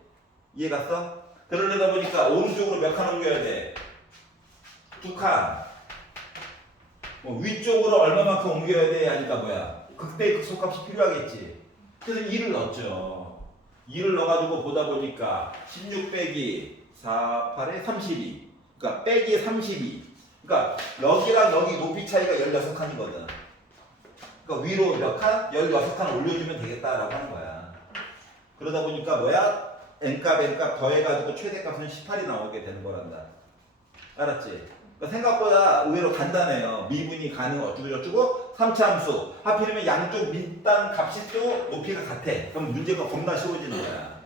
이해 갔어? 그러려다 보니까 오른쪽으로 몇 칸 옮겨야 돼? 2칸. 위쪽으로 얼마만큼 옮겨야 돼? 하니까 뭐야? 극대의 극소값이 필요하겠지. 그래서 2를 넣었죠. 2를 넣어가지고 보다 보니까 16 빼기 4, 8에 32. 그러니까 빼기 32. 그러니까 여기랑 여기 높이 차이가 16칸이거든. 그러니까 위로 몇 칸? 16칸 올려주면 되겠다라고 하는 거야. 그러다 보니까 뭐야? n값 더해가지고 최대값은 18이 나오게 되는 거란다. 알았지? 그러니까 생각보다 의외로 간단해요. 미분이 가능 어쩌고저쩌고 3차 함수. 하필이면 양쪽 밑단 값이 또 높이가 같아. 그럼 문제가 겁나 쉬워지는 거야.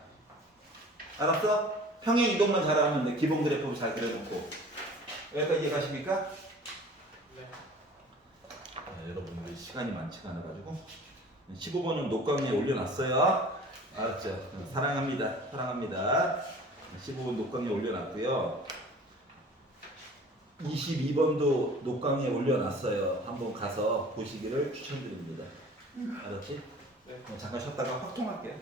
알았어? 평행 이동만 잘하면 돼. 기본 그래프를 잘 그려놓고. 여기까지 이해가십니까? 네. 여러분들이 시간이 많지가 않아가지고 15번은 녹강의에 올려놨어요. 알았죠? 사랑합니다. 15번 녹강의에 올려놨고요. 22번도 녹강의에 올려놨어요. 한번 가서 보시기를 추천드립니다. 알았지? 네. 잠깐 쉬었다가 확통할게요.